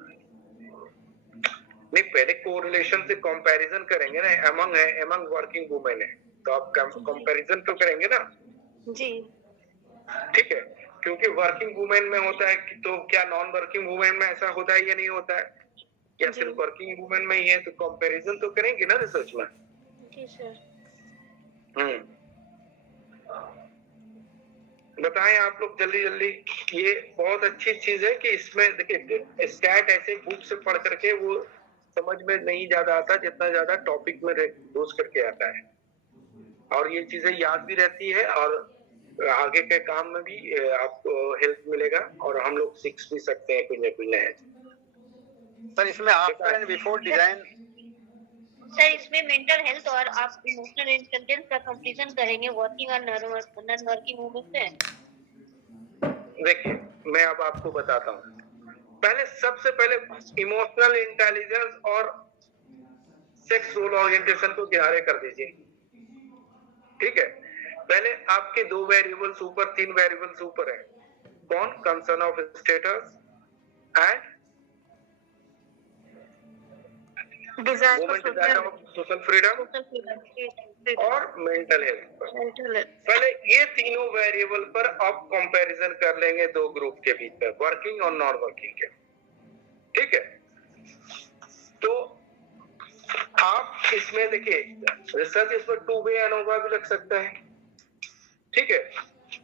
नहीं, पहले कोरिलेशन से कंपैरिजन करेंगे ना। एमंग वर्किंग वुमेन है तो आप कंपैरिजन तो करेंगे ना। जी। ठीक है, क्योंकि वर्किंग वुमेन में होता है कि तो क्या नॉन वर्किंग वुमेन में ऐसा होता है या नहीं होता है, या सिर्फ वर्किंग वुमेन में ही है, तो कंपैरिजन तो करेंगे ना रिसर्च में। जी सर। बताएं आप लोग जल्दी जल्दी। ये बहुत अच्छी चीज है कि इसमें देखिए स्टैट ऐसे बुक से पढ़ करके वो समझ में नहीं ज्यादा आता जितना ज्यादा टॉपिक में घुस करके आता है, और ये चीजें याद भी रहती है और आगे के काम में भी आपको हेल्प मिलेगा और हम लोग सीख भी सकते हैं कुछ नया। सर इसमें after and before design, sir इसमें मेंटल हेल्थ और आप इमोशनल इंटेलिजेंस का कंपैरिजन करेंगे वर्किंग और नॉन वर्किंग वुमेन से। देखिए मैं अब आपको बताता हूँ। पहले सबसे पहले इमोशनल इंटेलिजेंस और सेक्स रोल ओरिएंटेशन को किनारे कर दीजिए। ठीक है, पहले आपके 2 वेरिएबल्स ऊपर, 3 वेरिएबल्स ऊपर है। कौन? Concern of status and desire of social freedom और मेंटल हेल्थ। पहले ये तीनों वेरिएबल पर आप कंपैरिजन कर लेंगे 2 ग्रुप के बीच में, वर्किंग और नॉन वर्किंग के। ठीक है, तो आप इसमें देखिए रिसर्च इस पर 2 वे अनोवा भी लग सकता है। ठीक है,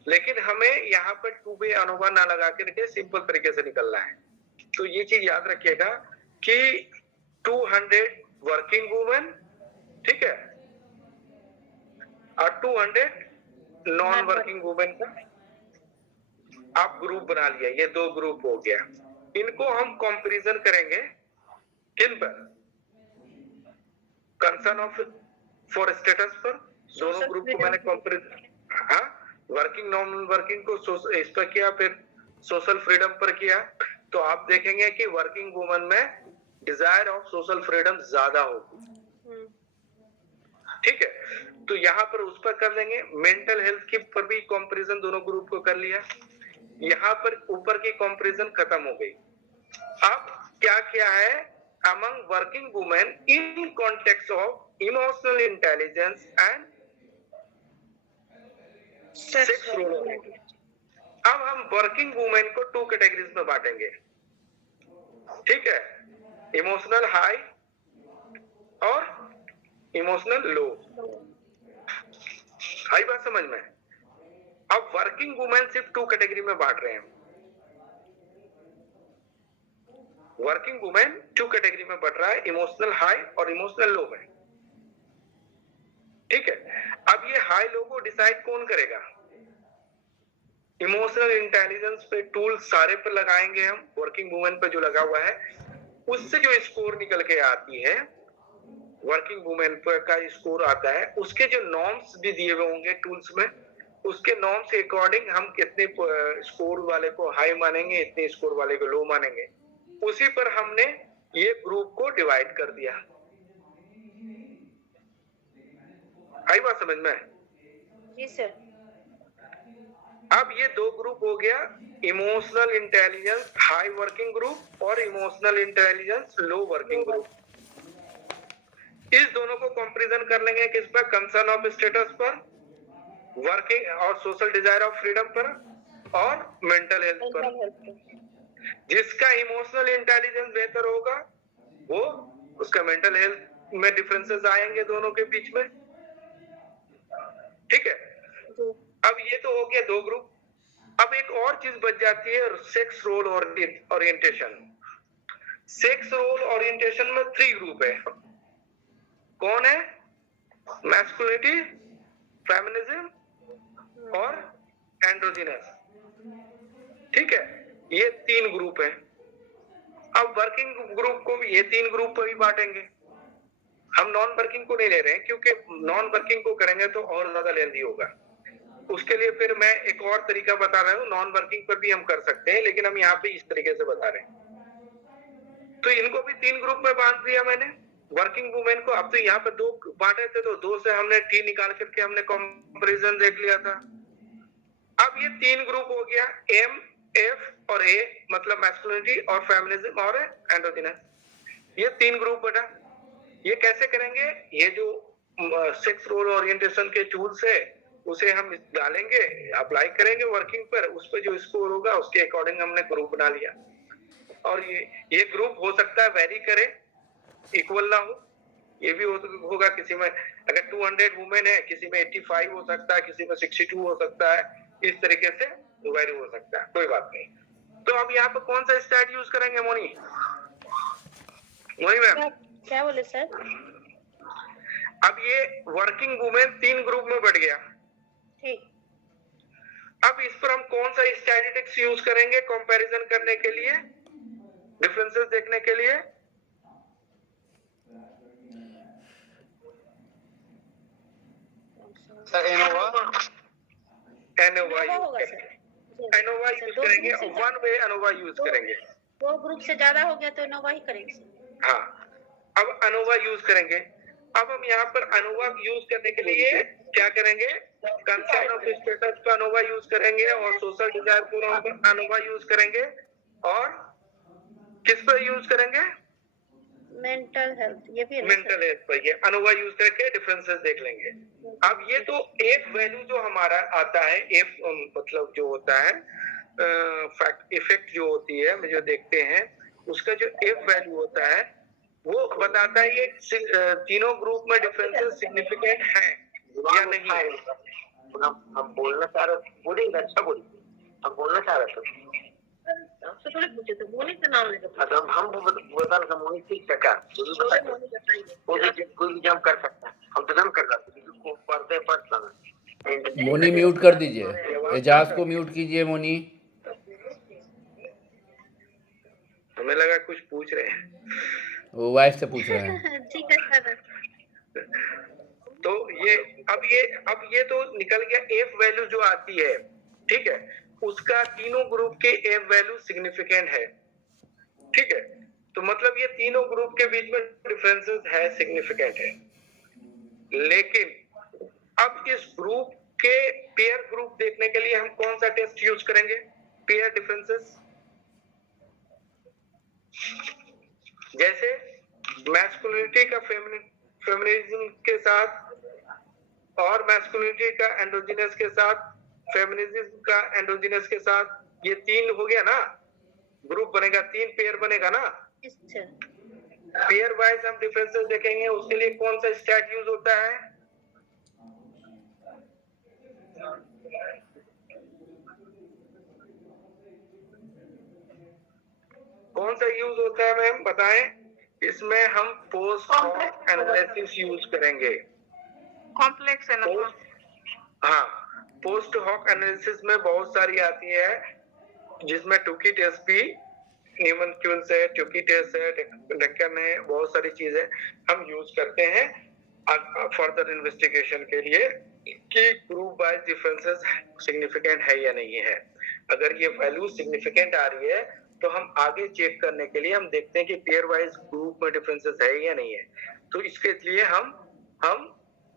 लेकिन हमें यहाँ पर 2 वे अनोवा ना लगा के देखिए सिंपल तरीके से निकलना है। तो ये चीज याद रखिएगा कि 200 वर्किंग वुमेन, ठीक है, और 200 नॉन वर्किंग वुमेन का। आप ग्रुप बना लिया, ये 2 ग्रुप हो गया। इनको हम कंपैरिजन करेंगे किन पर? कंसर्न ऑफ फॉर स्टेटस पर। दोनों ग्रुप को मैंने कंपैरिजन, हाँ, वर्किंग नॉन वर्किंग को इस पर किया, फिर सोशल फ्रीडम पर किया। तो आप देखेंगे कि वर्किंग वुमन में डिजायर ऑफ सोशल फ्रीडम ज्यादा होगी। ठीक है, तो यहाँ पर उस पर कर देंगे। मेंटल हेल्थ की पर भी कंपैरिजन दोनों ग्रुप को कर लिया। यहाँ पर ऊपर की कंपैरिजन खत्म हो गई। अब क्या किया है? Among working women in context of emotional intelligence and sex role. अब हम वर्किंग वुमेन को 2 कैटेगरीज में बांटेंगे। ठीक है, इमोशनल हाई और इमोशनल लो। आई बात समझ में? अब वर्किंग वुमेन सिर्फ 2 कैटेगरी में बांट रहे हैं। वर्किंग वुमेन 2 कैटेगरी में बढ़ रहा है, इमोशनल हाई और इमोशनल लो में। ठीक है, अब ये हाई लो को डिसाइड कौन करेगा? इमोशनल इंटेलिजेंस पे टूल सारे पे लगाएंगे हम। वर्किंग वुमेन पे जो लगा हुआ है उससे जो स्कोर निकल के आती है, वर्किंग वुमेन पे का स्कोर आता है, उसके जो नॉर्म्स भी दिए हुए होंगे टूल्स में, उसके नॉर्म्स के अकॉर्डिंग हम कितने स्कोर वाले को हाई मानेंगे, इतने स्कोर वाले को लो मानेंगे। उसी पर हमने ये ग्रुप को डिवाइड कर दिया। आई बात समझ में? जी सर। अब ये 2 ग्रुप हो गया, emotional intelligence high working group और इमोशनल इंटेलिजेंस लो वर्किंग ग्रुप। इस दोनों को कंपैरिजन कर लेंगे किस पर? कंसर्न ऑफ स्टेटस पर, वर्किंग और सोशल डिजायर ऑफ फ्रीडम पर और मेंटल हेल्थ पर। जिसका इमोशनल इंटेलिजेंस बेहतर होगा वो उसका मेंटल हेल्थ में डिफरेंसेस आएंगे दोनों के बीच में। ठीक है, अब ये तो हो गया 2 ग्रुप। अब एक और चीज बच जाती है, sex role orientation. Sex role orientation में 3 ग्रुप है। कौन है? मैस्कुलिनिटी, फेमिनिज्म और एंड्रोजिनस। ठीक है, ये 3 ग्रुप है। अब वर्किंग ग्रुप को भी ये 3 ग्रुप पर ही बांटेंगे। हम नॉन वर्किंग को नहीं ले रहे हैं क्योंकि नॉन वर्किंग को करेंगे तो और ज्यादा लेंदी होगा। उसके लिए फिर मैं एक और तरीका बता रहा हूँ, नॉन वर्किंग पर भी हम कर सकते हैं, लेकिन हम यहाँ पे इस तरीके से बता रहे हैं। तो इनको भी 3 ग्रुप में बांट दिया मैंने, वर्किंग वुमेन को। अब तो यहाँ पे 2 बांटे थे तो 2 से हमने T निकाल करके हमने कंपैरिजन देख लिया था। अब ये 3 ग्रुप हो गया, M, F और A, मतलब मैस्कुलिनिटी और फेमिनिज्म और एंड्रोजिनस। ये 3 ग्रुप बटा। ये कैसे करेंगे? ये जो सेक्स रोल ओरिएंटेशन के टूल्स है उसे हम डालेंगे, अप्लाई करेंगे वर्किंग पर, उस पर जो स्कोर होगा उसके अकॉर्डिंग हमने ग्रुप बना लिया। और ये ग्रुप हो सकता है वेरी करे, इक्वल ना हो। ये भी होगा किसी में अगर 200 वुमेन है, किसी में 85 हो सकता है, किसी में 62 हो सकता है। इस तरीके से वेरी हो सकता है, कोई बात नहीं। तो अब यहाँ पे कौन सा स्टैट यूज करेंगे मोनी? मोनी मैम क्या बोले सर? अब ये वर्किंग वुमेन 3 ग्रुप में बढ़ गया। ठीक। अब इस पर हम कौन सा स्टैटिस्टिक्स यूज करेंगे कंपैरिजन करने के लिए, डिफरेंसेस देखने के लिए? एनोवा होगा सर। एनोवा यूज करेंगे, वन वे एनोवा यूज करेंगे। 2 ग्रुप से ज्यादा हो गया तो इनोवा ही करेंगे सर। हाँ, अब अनोवा यूज करेंगे। अब हम यहाँ पर अनोवा यूज करने के लिए क्या करेंगे? कंसर्न ऑफ स्टेटस पर अनोवा यूज करेंगे और सोशल डिजायर पर अनोवा यूज करेंगे और किस पर यूज करेंगे? मेंटल हेल्थ, ये भी मेंटल हेल्थ पर ये अनोवा यूज करके डिफरेंसेस देख लेंगे। अब ये तो एक वैल्यू जो हमारा आता है, एफ मतलब जो होता है फैक्ट इफेक्ट जो होती है, हम जो देखते हैं उसका जो एफ वैल्यू होता है वो बताता है ये तीनों ग्रुप में डिफरेंसेस सिग्निफिकेंट है या नहीं है। हम बोलना चाह रहे, बोलेंगे अच्छा बोलिए, हम बोलना चाह रहे थे तो थोड़ी पूछे तो मोनी से नाम लेकर हम बता रहे मोनी ठीक है, कोई भी जम कर सकता है, हम तो जम कर रहे थे पढ़ते पढ़। मोनी म्यूट कर दीजिए, एजाज को म्यूट कीजिए मोनी। वाइफ से पूछ रहे हैं। ठीक है सर। तो अब ये तो निकल गया एफ वैल्यू जो आती है, ठीक है, उसका तीनों ग्रुप के एफ वैल्यू सिग्निफिकेंट है, ठीक है। तो मतलब ये तीनों ग्रुप के बीच में डिफरेंसेस है, सिग्निफिकेंट है। लेकिन अब इस ग्रुप के पेयर ग्रुप देखने के लिए हम कौन सा टेस्ट यूज करेंगे? Pair differences. जैसे मैस्कुलिनिटी का फेमिनिज्म के साथ और मैस्कुलिनिटी का एंड्रोजिनस के साथ, फेमिनिज्म का एंड्रोजिनस के साथ, ये तीन हो गया ना, ग्रुप बनेगा, तीन पेयर बनेगा ना। पेयर वाइज हम डिफरेंसेस देखेंगे, उसके लिए कौन सा स्टैट यूज होता है? कौन सा यूज होता है मैम बताएं? इसमें हम पोस्ट हॉक एनालिसिस यूज करेंगे। कॉम्प्लेक्स है ना? हाँ, पोस्ट हॉक एनालिसिस में बहुत सारी आती है, जिसमें टूकी टेस्ट भी, न्यूमन क्यूल्स है, टूकी टेस्ट है, डेक्कन है, बहुत सारी चीजें हम यूज करते हैं फर्दर इन्वेस्टिगेशन के लिए कि ग्रुप वाइज डिफरेंसेस सिग्निफिकेंट है या नहीं है। अगर ये वैल्यू सिग्निफिकेंट आ रही है तो हम आगे चेक करने के लिए हम देखते हैं कि पेयर वाइज ग्रुप में डिफरेंसेस है या नहीं है। तो इसके लिए हम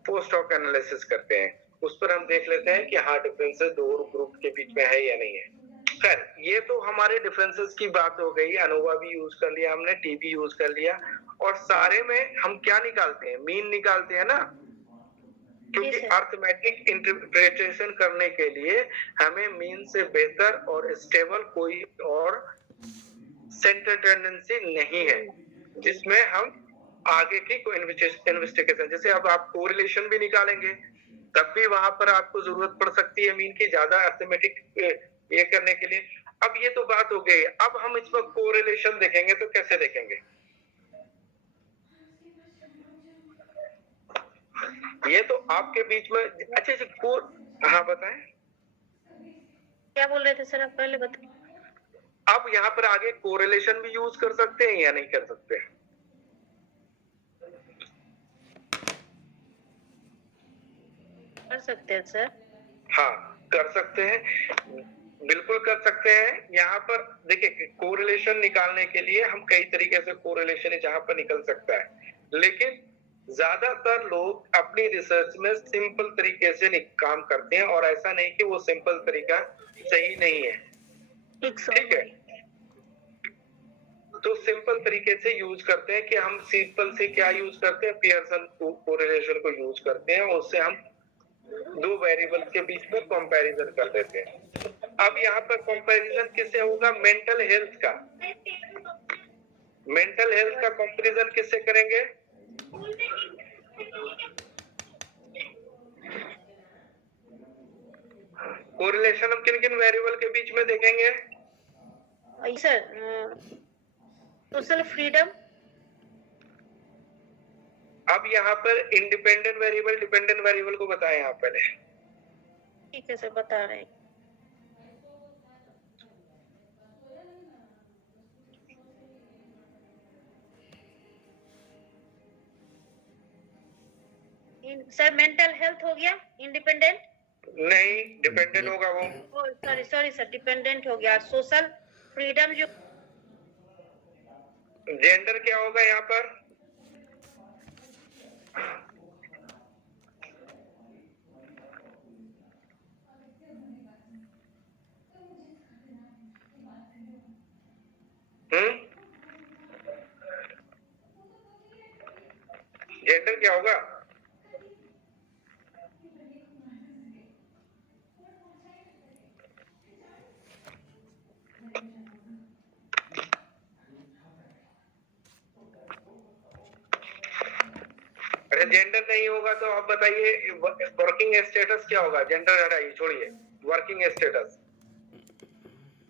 पोस्ट हॉक एनालिसिस करते हैं, उस पर हम देख लेते हैं कि हाँ डिफरेंसेस दो ग्रुप के बीच में है या नहीं है। खैर, ये तो हमारे डिफरेंसेस की बात हो गई। अनोवा भी यूज कर लिया हमने, टी भी यूज कर लिया, और सारे में हम क्या निकालते हैं? मीन निकालते हैं ना, क्योंकि अर्थमेटिक इंटरप्रिटेशन करने के लिए हमें मीन से बेहतर और स्टेबल कोई और सेंटर टेंडेंसी नहीं है जिसमें हम आगे की कोई इन्वेस्टिगेशन, जैसे अब आप कोरिलेशन भी निकालेंगे तब भी वहां पर आपको जरूरत पड़ सकती है मीन की ज्यादा अर्थमेटिक ये करने के लिए। अब ये तो बात हो गई, अब हम इसमें कोरिलेशन देखेंगे तो कैसे देखेंगे? ये तो आपके बीच में अच्छे से हाँ बताएं, क्या बोल रहे थे सर आप? पहले बताइए। अब यहाँ पर आगे कोरिलेशन भी यूज कर सकते हैं या नहीं कर सकते? कर सकते हैं सर। हाँ, कर सकते हैं, बिल्कुल कर सकते हैं। यहाँ पर देखिए, कोरिलेशन निकालने के लिए हम कई तरीके से कोरिलेशन जहाँ पर निकल सकता है, लेकिन ज्यादातर लोग अपनी रिसर्च में सिंपल तरीके से काम करते हैं, और ऐसा नहीं कि वो सिंपल तरीका सही नहीं है, ठीक है। तो सिंपल तरीके से यूज करते हैं कि हम सिंपल से क्या यूज करते हैं, पियर्सन कोरिलेशन को यूज करते हैं, उससे हम दो वेरिएबल के बीच में कंपैरिजन कर देते हैं। अब यहाँ पर कंपैरिजन किससे होगा? मेंटल हेल्थ का। मेंटल हेल्थ का कंपैरिजन किससे करेंगे? कोरिलेशन हम किन किन वेरिएबल के बीच में देखेंगे? Sir social freedom. अब यहाँ पर इंडिपेंडेंट वेरिएबल, डिपेंडेंट वेरिएबल को बताएं यहाँ पहले। ठीक है सर, बता रहे हैं। सर मेंटल हेल्थ हो गया इंडिपेंडेंट? नहीं, डिपेंडेंट होगा वो। सॉरी सर, डिपेंडेंट हो गया। सोशल फ्रीडम जो जेंडर क्या होगा यहाँ पर? जेंडर क्या होगा? अरे जेंडर नहीं होगा तो आप बताइए वर्किंग स्टेटस क्या होगा? जेंडर हटाइए, छोड़िए, वर्किंग स्टेटस।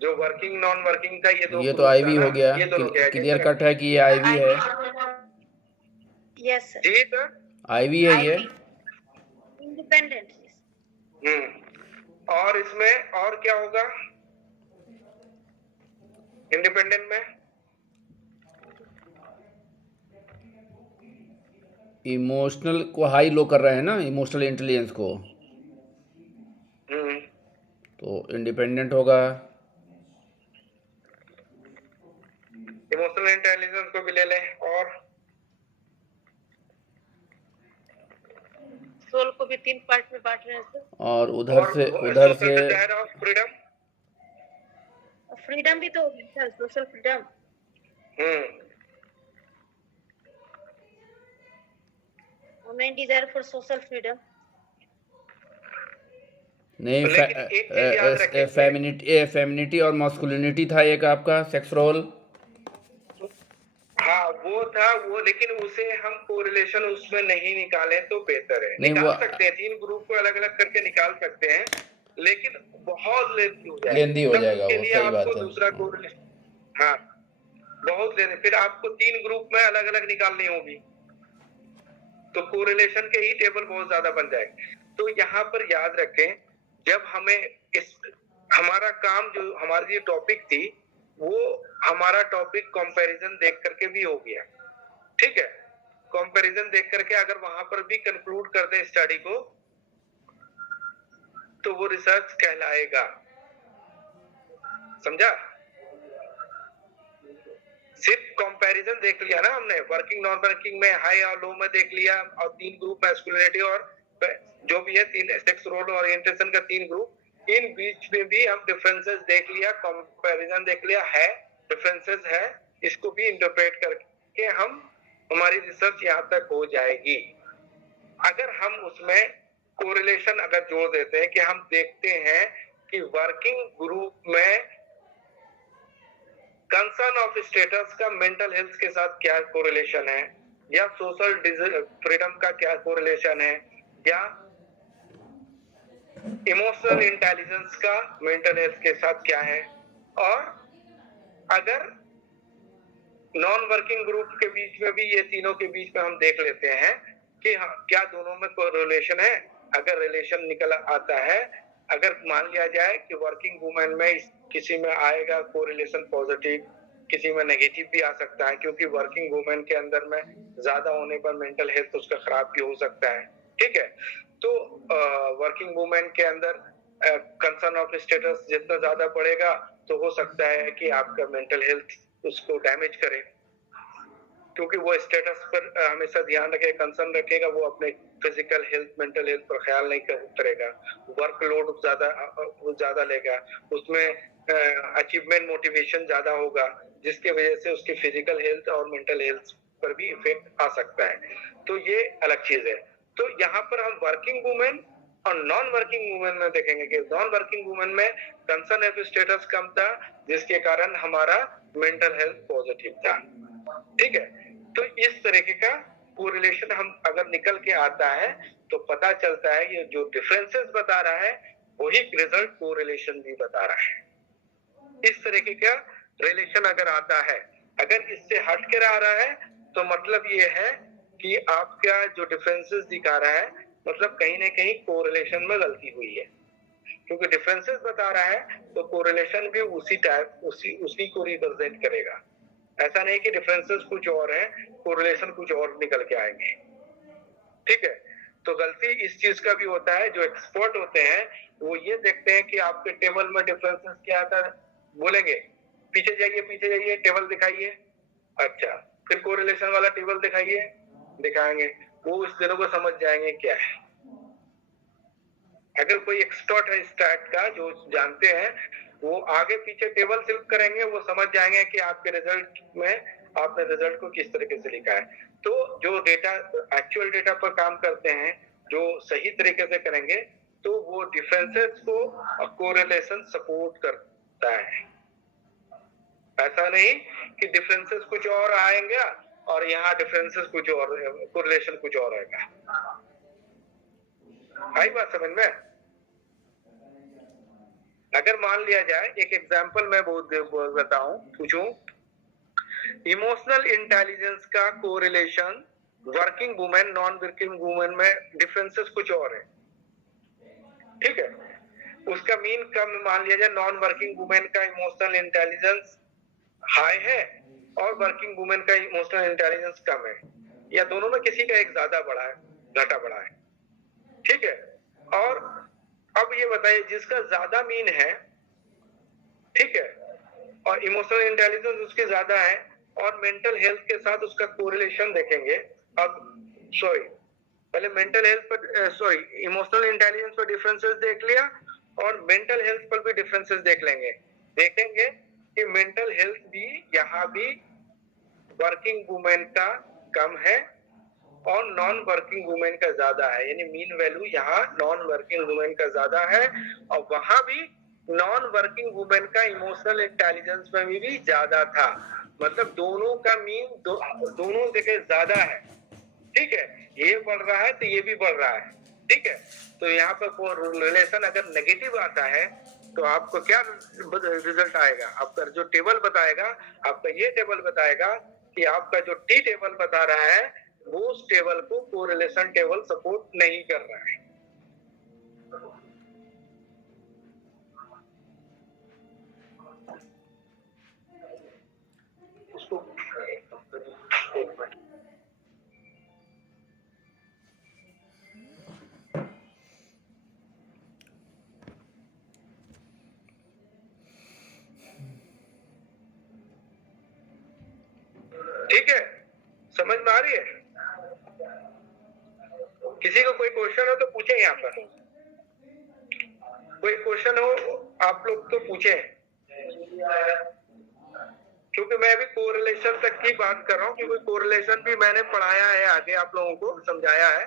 जो वर्किंग नॉन वर्किंग था, ये तो आईवी हो गया, क्लियर कट है कि ये आईवी है। यस सर, जी सर, आईवी है ये। इंडिपेंडेंट। और इसमें और क्या होगा इंडिपेंडेंट में? इमोशनल को हाई लो कर रहे हैं ना, इमोशनल इंटेलिजेंस को, हम्म, तो इंडिपेंडेंट होगा। इमोशनल इंटेलिजेंस को भी ले लें, और सोल को भी 3 पार्ट में बांट रहे हैं सर। और उधर से social desire of freedom. Freedom भी तो होगी sir, social freedom. Women Dzire for social freedom. नहीं, लेकिन एक चीज याद रखें, फेमिनिटी और मस्कुलिनिटी था एक आपका सेक्स रोल। हाँ वो था वो, लेकिन उसे हम कोरिलेशन उसमें नहीं निकाले तो बेहतर है। नहीं, निकाल वो सकते हैं, 3 ग्रुप को अलग अलग करके निकाल सकते हैं, लेकिन बहुत लेंथी हो जाएगा। लेंदी हो तब जाएगा उसके वो, लिए सही आपको बात है। दूसरा कोरिलेशन, हाँ बहुत लेंदी, फिर आपको 3 ग्रुप में अलग अलग निकालनी होगी, तो कोरिलेशन के ही टेबल बहुत ज्यादा बन जाएंगे। तो यहाँ पर याद रखें, जब हमें हमारा काम, जो हमारी टॉपिक थी, वो हमारा टॉपिक कंपैरिजन देख करके भी हो गया, ठीक है। कंपैरिजन देख करके अगर वहां पर भी कंक्लूड कर दें स्टडी को, तो वो रिसर्च कहलाएगा, समझा। सिर्फ कंपैरिजन देख लिया ना हमने, वर्किंग नॉन वर्किंग में हाई और लो में देख लिया, और 3 ग्रुप मैस्कुलिनिटी और जो भी है 3 सेक्स रोल ओरिएंटेशन का 3 ग्रुप, इन बीच में भी हम डिफरेंसेस देख लिया, कंपैरिजन देख लिया, है डिफरेंसेस है, इसको भी इंटरप्रेट करके हमारी रिसर्च यहाँ तक हो जाएगी। अगर हम उसमें कोरिलेशन अगर जोड़ देते हैं कि हम देखते हैं कि वर्किंग ग्रुप में कंसर्न ऑफ स्टेटस का मेंटल हेल्थ के साथ क्या कोरिलेशन है, या सोशल फ्रीडम का क्या कोरिलेशन है, या इमोशनल इंटेलिजेंस का मेंटल हेल्थ के साथ क्या है, और अगर नॉन वर्किंग ग्रुप के बीच में भी ये तीनों के बीच में हम देख लेते हैं कि हाँ क्या दोनों में कोरिलेशन है। अगर रिलेशन निकल आता है, अगर मान लिया जाए कि वर्किंग वुमेन में किसी में आएगा कोरिलेशन पॉजिटिव, किसी में नेगेटिव भी आ सकता है, क्योंकि वर्किंग वुमेन के अंदर में ज्यादा होने पर मेंटल हेल्थ उसका खराब भी हो सकता है, ठीक है। तो वर्किंग वुमेन के अंदर कंसर्न ऑफ स्टेटस जितना ज्यादा बढ़ेगा, तो हो सकता है कि आपका मेंटल हेल्थ उसको डैमेज करे, क्योंकि वो स्टेटस पर हमेशा ध्यान रखेगा, कंसर्न रखेगा, वो अपने फिजिकल हेल्थ मेंटल हेल्थ पर ख्याल नहीं करेगा, वर्कलोड ज्यादा लेगा, उसमें अचीवमेंट मोटिवेशन ज्यादा होगा, जिसके वजह से उसकी फिजिकल हेल्थ और मेंटल हेल्थ पर भी इफेक्ट आ सकता है। तो ये अलग चीज है। तो यहाँ पर हम वर्किंग वुमेन और नॉन वर्किंग वुमेन में देखेंगे कि नॉन वर्किंग वुमेन में कंसर्न ऑफ स्टेटस कम था, जिसके कारण हमारा मेंटल हेल्थ पॉजिटिव था, ठीक है। तो इस तरीके का कोरिलेशन हम अगर निकल के आता है, तो पता चलता है ये जो डिफरेंसेस बता रहा है वही रिजल्ट कोरिलेशन भी बता रहा है। इस तरीके का रिलेशन अगर आता है, अगर इससे हट कर आ रहा है, तो मतलब ये है कि आपका जो डिफरेंसेस दिखा रहा है, मतलब कहीं ना कहीं कोरिलेशन में गलती हुई है, क्योंकि डिफरेंसेस बता रहा है तो कोरिलेशन भी उसी को रिप्रेजेंट करेगा। ऐसा नहीं कि डिफरेंसेस कुछ और है, कोरिलेशन कुछ और निकल के आएंगे, ठीक है। तो गलती इस चीज का भी होता है, जो एक्सपर्ट होते हैं वो ये देखते हैं कि आपके टेबल में डिफरेंसेस क्या आता है, बोलेंगे पीछे जाइए टेबल दिखाइए, अच्छा फिर कोरिलेशन वाला टेबल दिखाएंगे, वो उस दिनों को समझ जाएंगे क्या है। अगर कोई एक्सपर्ट है इस टाइप का जो जानते हैं, वो आगे पीछे टेबल सिर्फ करेंगे, वो समझ जाएंगे कि आपके रिजल्ट में आपने रिजल्ट को किस तरीके से लिखा है। तो जो डेटा एक्चुअल डेटा पर काम करते हैं, जो सही तरीके से करेंगे, तो वो डिफरेंसेस को कोरिलेशन सपोर्ट करता है। ऐसा नहीं कि डिफरेंसेस कुछ और आएंगे और यहाँ डिफरेंसेस कुछ और, कोरिलेशन कुछ और आएगा। आई बात समझ में? अगर मान लिया जाए, एक एग्जांपल मैं बताऊं, पूछूं, इमोशनल इंटेलिजेंस का correlation working women non working women में डिफरेंसेस कुछ और है, ठीक है। उसका मीन कम मान लिया जाए, नॉन वर्किंग वुमेन का इमोशनल इंटेलिजेंस हाई है और वर्किंग वुमेन का इमोशनल इंटेलिजेंस कम है, या दोनों में किसी का एक ज्यादा बड़ा है, घाटा बड़ा है, ठीक है। और अब ये बताइए जिसका ज्यादा मीन है, ठीक है, और इमोशनल इंटेलिजेंस उसकी ज्यादा है और मेंटल हेल्थ के साथ उसका कोरिलेशन देखेंगे। अब सॉरी, पहले मेंटल हेल्थ पर इमोशनल इंटेलिजेंस पर डिफरेंसेस देख लिया और मेंटल हेल्थ पर भी डिफरेंसेस देख लेंगे। देखेंगे कि मेंटल हेल्थ भी यहाँ भी वर्किंग वुमेन का कम है और नॉन वर्किंग वुमेन का ज्यादा है, यानी मीन वैल्यू यहाँ नॉन वर्किंग वुमेन का ज्यादा है और वहां भी नॉन वर्किंग वुमेन का इमोशनल इंटेलिजेंस में भी ज्यादा था। मतलब दोनों का मीन दोनों जगह ज्यादा है, ठीक है। ये बढ़ रहा है तो ये भी बढ़ रहा है, ठीक है। तो यहाँ पर रिलेशन अगर नेगेटिव आता है तो आपको क्या रिजल्ट आएगा? आपका जो टेबल बताएगा, आपका ये टेबल बताएगा कि आपका जो टी टेबल बता रहा है वो उस टेबल को कोरिलेशन टेबल सपोर्ट नहीं कर रहा है। ठीक है, समझ में आ रही है? किसी को कोई क्वेश्चन हो तो पूछे, यहाँ पर कोई क्वेश्चन हो आप लोग तो पूछे, क्योंकि मैं अभी कोरिलेशन तक की बात कर रहा हूँ, क्योंकि कोरिलेशन भी मैंने पढ़ाया है, आगे आप लोगों को समझाया है,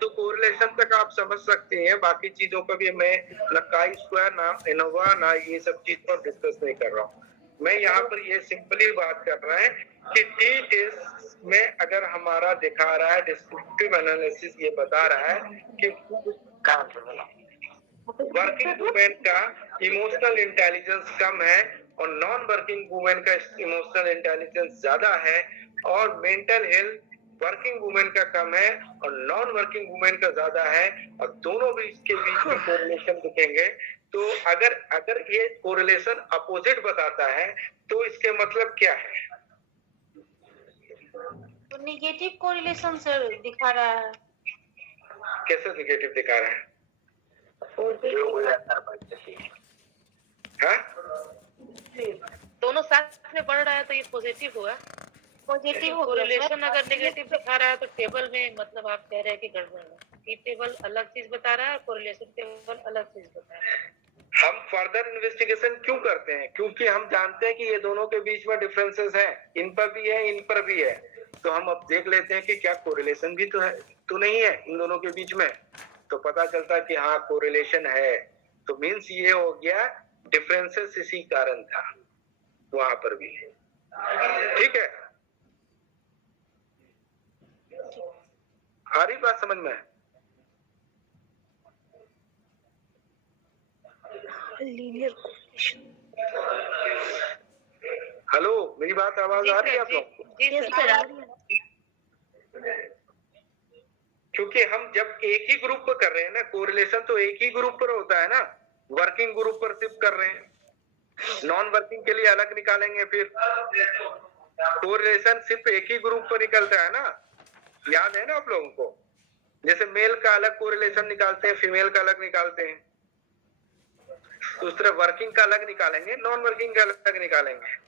तो कोरिलेशन तक आप समझ सकते हैं। बाकी चीजों पर भी मैं ना काई स्क्वायर ना एनोवा ना ये सब चीज पर डिस्कस नहीं कर रहा हूँ। मैं यहाँ पर ये सिंपली बात कर रहा है कि टी टेस्ट में अगर हमारा दिखा रहा है डिस्क्रिप्टिव एनालिसिस ये बता रहा है कि वर्किंग वुमेन का इमोशनल इंटेलिजेंस कम है और नॉन वर्किंग वुमेन का इमोशनल इंटेलिजेंस ज्यादा है और मेंटल हेल्थ वर्किंग वुमेन का कम है और नॉन वर्किंग वुमेन का ज्यादा है और दोनों भी इसके बीच में कोरिलेशन दिखेंगे। तो अगर ये कोरिलेशन अपोजिट बताता है तो इसके मतलब क्या है? तो निगेटिव कोरिलेशन सर दिखा रहा है। कैसे निगेटिव दिखा रहा है? हाँ? दोनों साथ में बढ़ रहा है तो ये पॉजिटिव हुआ। पॉजिटिव हो गया कोरिलेशन अगर नेगेटिव दिखा रहा है तो टेबल में मतलब आप कह रहे हैं कि गड़बड़ है। ये टेबल अलग चीज बता रहा है और कोरिलेशन टेबल अलग चीज बता रहा है। हम फर्दर इन्वेस्टिगेशन क्यों करते हैं? क्योंकि हम जानते हैं कि ये दोनों के बीच में डिफरेंसेस हैं, इन पर भी है इन पर भी है। तो हम अब देख लेते हैं कि क्या कोरिलेशन भी तो है तो नहीं है इन दोनों के बीच में। तो पता चलता है कि हाँ कोरिलेशन है। तो मीन्स ये हो गया डिफरेंसेस इसी कारण था वहां पर भी, ठीक है। आ रही बात समझ में? लीनियर हेलो, मेरी बात आवाज आ रही है आप लोग? जी सर। क्योंकि हम जब एक ही ग्रुप पर कर रहे हैं ना, कोरिलेशन तो एक ही ग्रुप पर होता है ना, वर्किंग ग्रुप पर सिर्फ कर रहे हैं, नॉन वर्किंग के लिए अलग निकालेंगे। फिर कोरिलेशन सिर्फ एक ही ग्रुप पर निकलता है ना, याद है ना आप लोगों को? जैसे मेल का अलग कोरिलेशन निकालते हैं, फीमेल का अलग निकालते हैं, तो उस तरह वर्किंग का अलग निकालेंगे, नॉन वर्किंग का अलग निकालेंगे।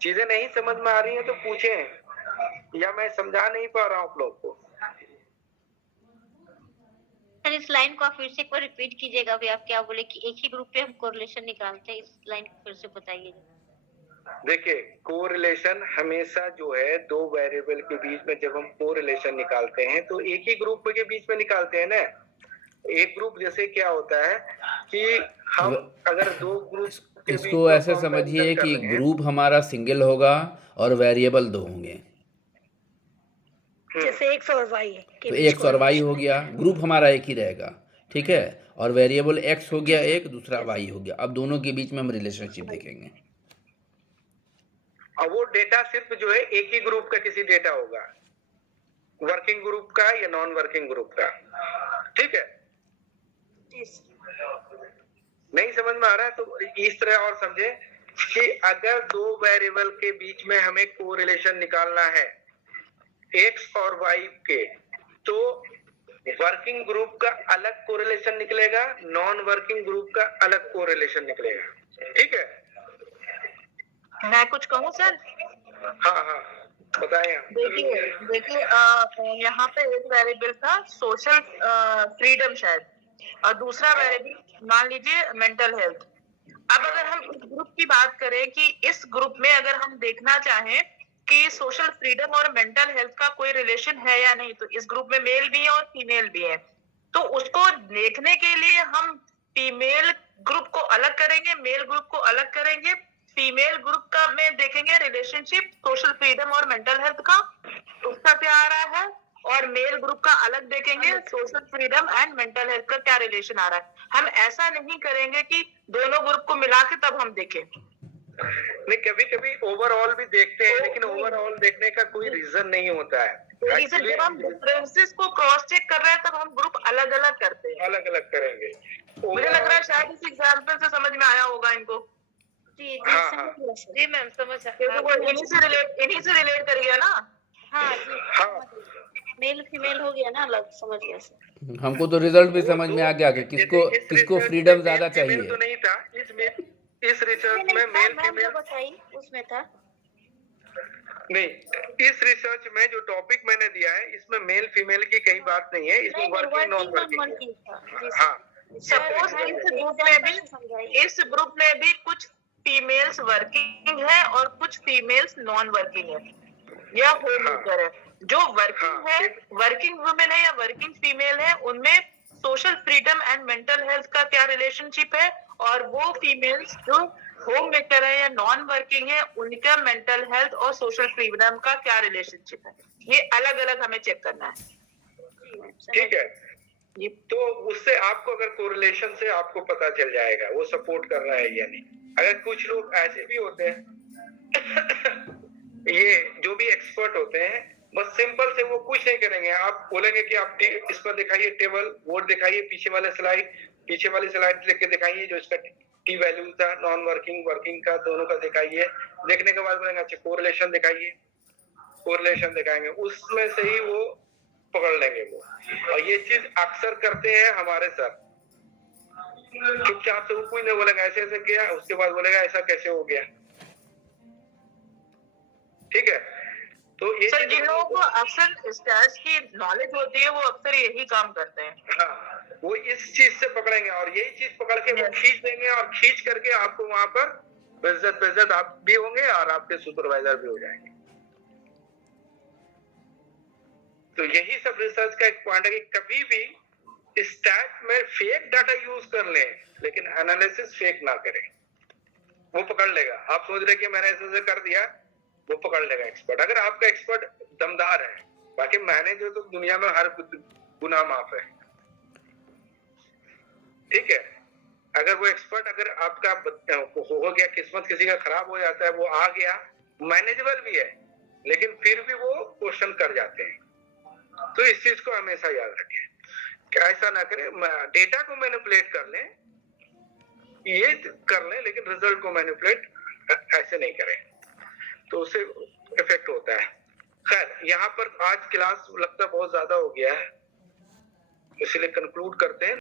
चीजें नहीं समझ में आ रही हैं तो पूछें, या मैं समझा नहीं पा रहा हूं आप लोग को। सर इस लाइन को आप फिर से एक बार रिपीट कीजिएगा। अभी आप क्या बोले कि एक ही ग्रुप पे हम कोरिलेशन निकालते हैं, इस लाइन को फिर से बताइएगा। देखिए, कोरिलेशन हमेशा जो है दो वेरिएबल के बीच में जब हम कोरिलेशन निकालते हैं तो एक ही ग्रुप के बीच में निकालते हैं ना। एक ग्रुप जैसे क्या होता है कि हम अगर दो ग्रुप इसको ऐसे समझिए कि ग्रुप हमारा सिंगल होगा और वेरिएबल दो होंगे। जैसे एक्स और वाई तो एक्स और वाई हो गया, ग्रुप हमारा एक ही रहेगा, ठीक है, और वेरिएबल एक्स हो गया एक, दूसरा वाई हो गया। अब दोनों के बीच में हम रिलेशनशिप देखेंगे। और वो डेटा सिर्फ जो है एक ही ग्रुप का किसी डेटा होगा, वर्किंग ग्रुप का या नॉन वर्किंग ग्रुप का, ठीक है। नहीं समझ में आ रहा है तो इस तरह और समझे कि अगर दो वेरिएबल के बीच में हमें कोरिलेशन निकालना है एक्स और वाई के, तो वर्किंग ग्रुप का अलग कोरिलेशन निकलेगा, नॉन वर्किंग ग्रुप का अलग कोरिलेशन निकलेगा। ठीक है, मैं कुछ कहूँ सर? हाँ हाँ बताएं आप। देखिए यहाँ पे एक वेरिएबल था सोशल फ्रीडम शायद, और दूसरा वेरिएबल मान लीजिए मेंटल हेल्थ। अब अगर हम इस ग्रुप की बात करें कि इस ग्रुप में अगर हम देखना चाहें कि सोशल फ्रीडम और मेंटल हेल्थ का कोई रिलेशन है या नहीं, तो इस ग्रुप में मेल भी है और फीमेल भी है। तो उसको देखने के लिए हम फीमेल ग्रुप को अलग करेंगे, मेल ग्रुप को अलग करेंगे। फीमेल ग्रुप का में देखेंगे रिलेशनशिप सोशल फ्रीडम और मेंटल हेल्थ का, उसका क्या आ रहा है, और मेल ग्रुप का अलग देखेंगे social freedom and mental health का क्या रिलेशन आ रहा है। हम ऐसा नहीं करेंगे कि दोनों ग्रुप को मिला के तब हम देखें। नहीं, कभी कभी ओवरऑल भी देखते हैं, लेकिन ओवरऑल देखने का कोई रीजन नहीं होता है। रीजन जब हम डिफरेंसेस को क्रॉस चेक कर रहे हैं तब हम ग्रुप अलग अलग करते हैं। अलग अलग करेंगे। मुझे लग रहा है शायद इस एग्जांपल से समझ में आया होगा इनको। जी हाँ, हाँ। समझ गया सर। जी मैम समझ क्योंकि वो इन्हीं से रिलेट कर गया ना। हाँ जी हाँ। मेल फीमेल हो गया ना अलग, समझ गया सर। हमको तो रिजल्ट भी समझ में आ गया कि किसको फ्रीडम ज्यादा चाहिए। तो नहीं था इस रिसर्च में मेल फीमेल बताई उसमें था। नहीं, इस रिसर्च में जो टॉपिक मैंने दिया है इसमें मेल फीमेल की कहीं बात नहीं है, इसमें वर्किंग नॉन वर्किंग। हाँ, सपोज इस ग्रुप में भी कुछ फीमेल्स वर्किंग है और कुछ फीमेल्स नॉन वर्किंग है या होम मेकर है। जो वर्किंग है, वर्किंग वुमेन है या वर्किंग फीमेल है, उनमें social freedom and mental health का क्या रिलेशनशिप है, और वो फीमेल्स जो होम मेकर है या नॉन वर्किंग है उनका मेंटल हेल्थ और सोशल फ्रीडम का क्या रिलेशनशिप है, ये अलग अलग हमें चेक करना है। ठीक है। तो उससे आपको अगर कोरिलेशन से आपको पता चल जाएगा वो सपोर्ट कर रहा है या नहीं। अगर कुछ लोग ऐसे भी होते हैं ये जो भी एक्सपर्ट होते हैं, बस सिंपल से वो कुछ नहीं करेंगे। आप बोलेंगे कि आप इस पर दिखाइए टेबल, वो दिखाइए पीछे वाली स्लाइड लेके दिखाइए जो इसका टी वैल्यू था, नॉन वर्किंग वर्किंग का दोनों का दिखाइए। देखने के बाद बोलेंगे अच्छा कोरिलेशन दिखाइए, कोरिलेशन दिखाएंगे, उसमें से ही वो पकड़ लेंगे वो। और ये चीज अक्सर करते हैं हमारे सर, चुपचाप से वो कोई नहीं बोलेगा ऐसे ऐसे किया, उसके बाद बोलेगा ऐसा कैसे हो गया। ठीक है, तो ये सर जिन लोगों को अक्सर स्टैट्स की नॉलेज होती है वो अक्सर यही काम करते हैं। हाँ, वो इस चीज से पकड़ेंगे और यही चीज पकड़ के वो खींच देंगे और खींच करके आपको वहां पर बेइज्जत आप भी होंगे और आपके सुपरवाइजर भी हो जाएंगे। तो यही सब रिसर्च का एक पॉइंट है कि कभी भी स्टैट में फेक डाटा यूज कर लें लेकिन एनालिसिस फेक ना करें, वो पकड़ लेगा। आप सोच रहे कि मैंने ऐसे कर दिया, वो पकड़ लेगा एक्सपर्ट, अगर आपका एक्सपर्ट दमदार है। बाकी मैंने जो तो दुनिया में हर गुनाह माफ है। ठीक है, अगर वो एक्सपर्ट अगर आपका हो गया, किस्मत किसी का खराब हो जाता है, वो आ गया, मैनेजेबल भी है, लेकिन फिर भी वो क्वेश्चन कर जाते हैं। तो इस चीज को हमेशा याद रखें कि ऐसा ना करें, डेटा को मैनिपुलेट कर लें, ये कर लें, लेकिन रिजल्ट को मैनिपुलेट ऐसे नहीं करें, तो उससे इफेक्ट होता है। खैर, यहाँ पर आज क्लास लगता बहुत ज्यादा हो गया है, इसलिए कंक्लूड करते हैं।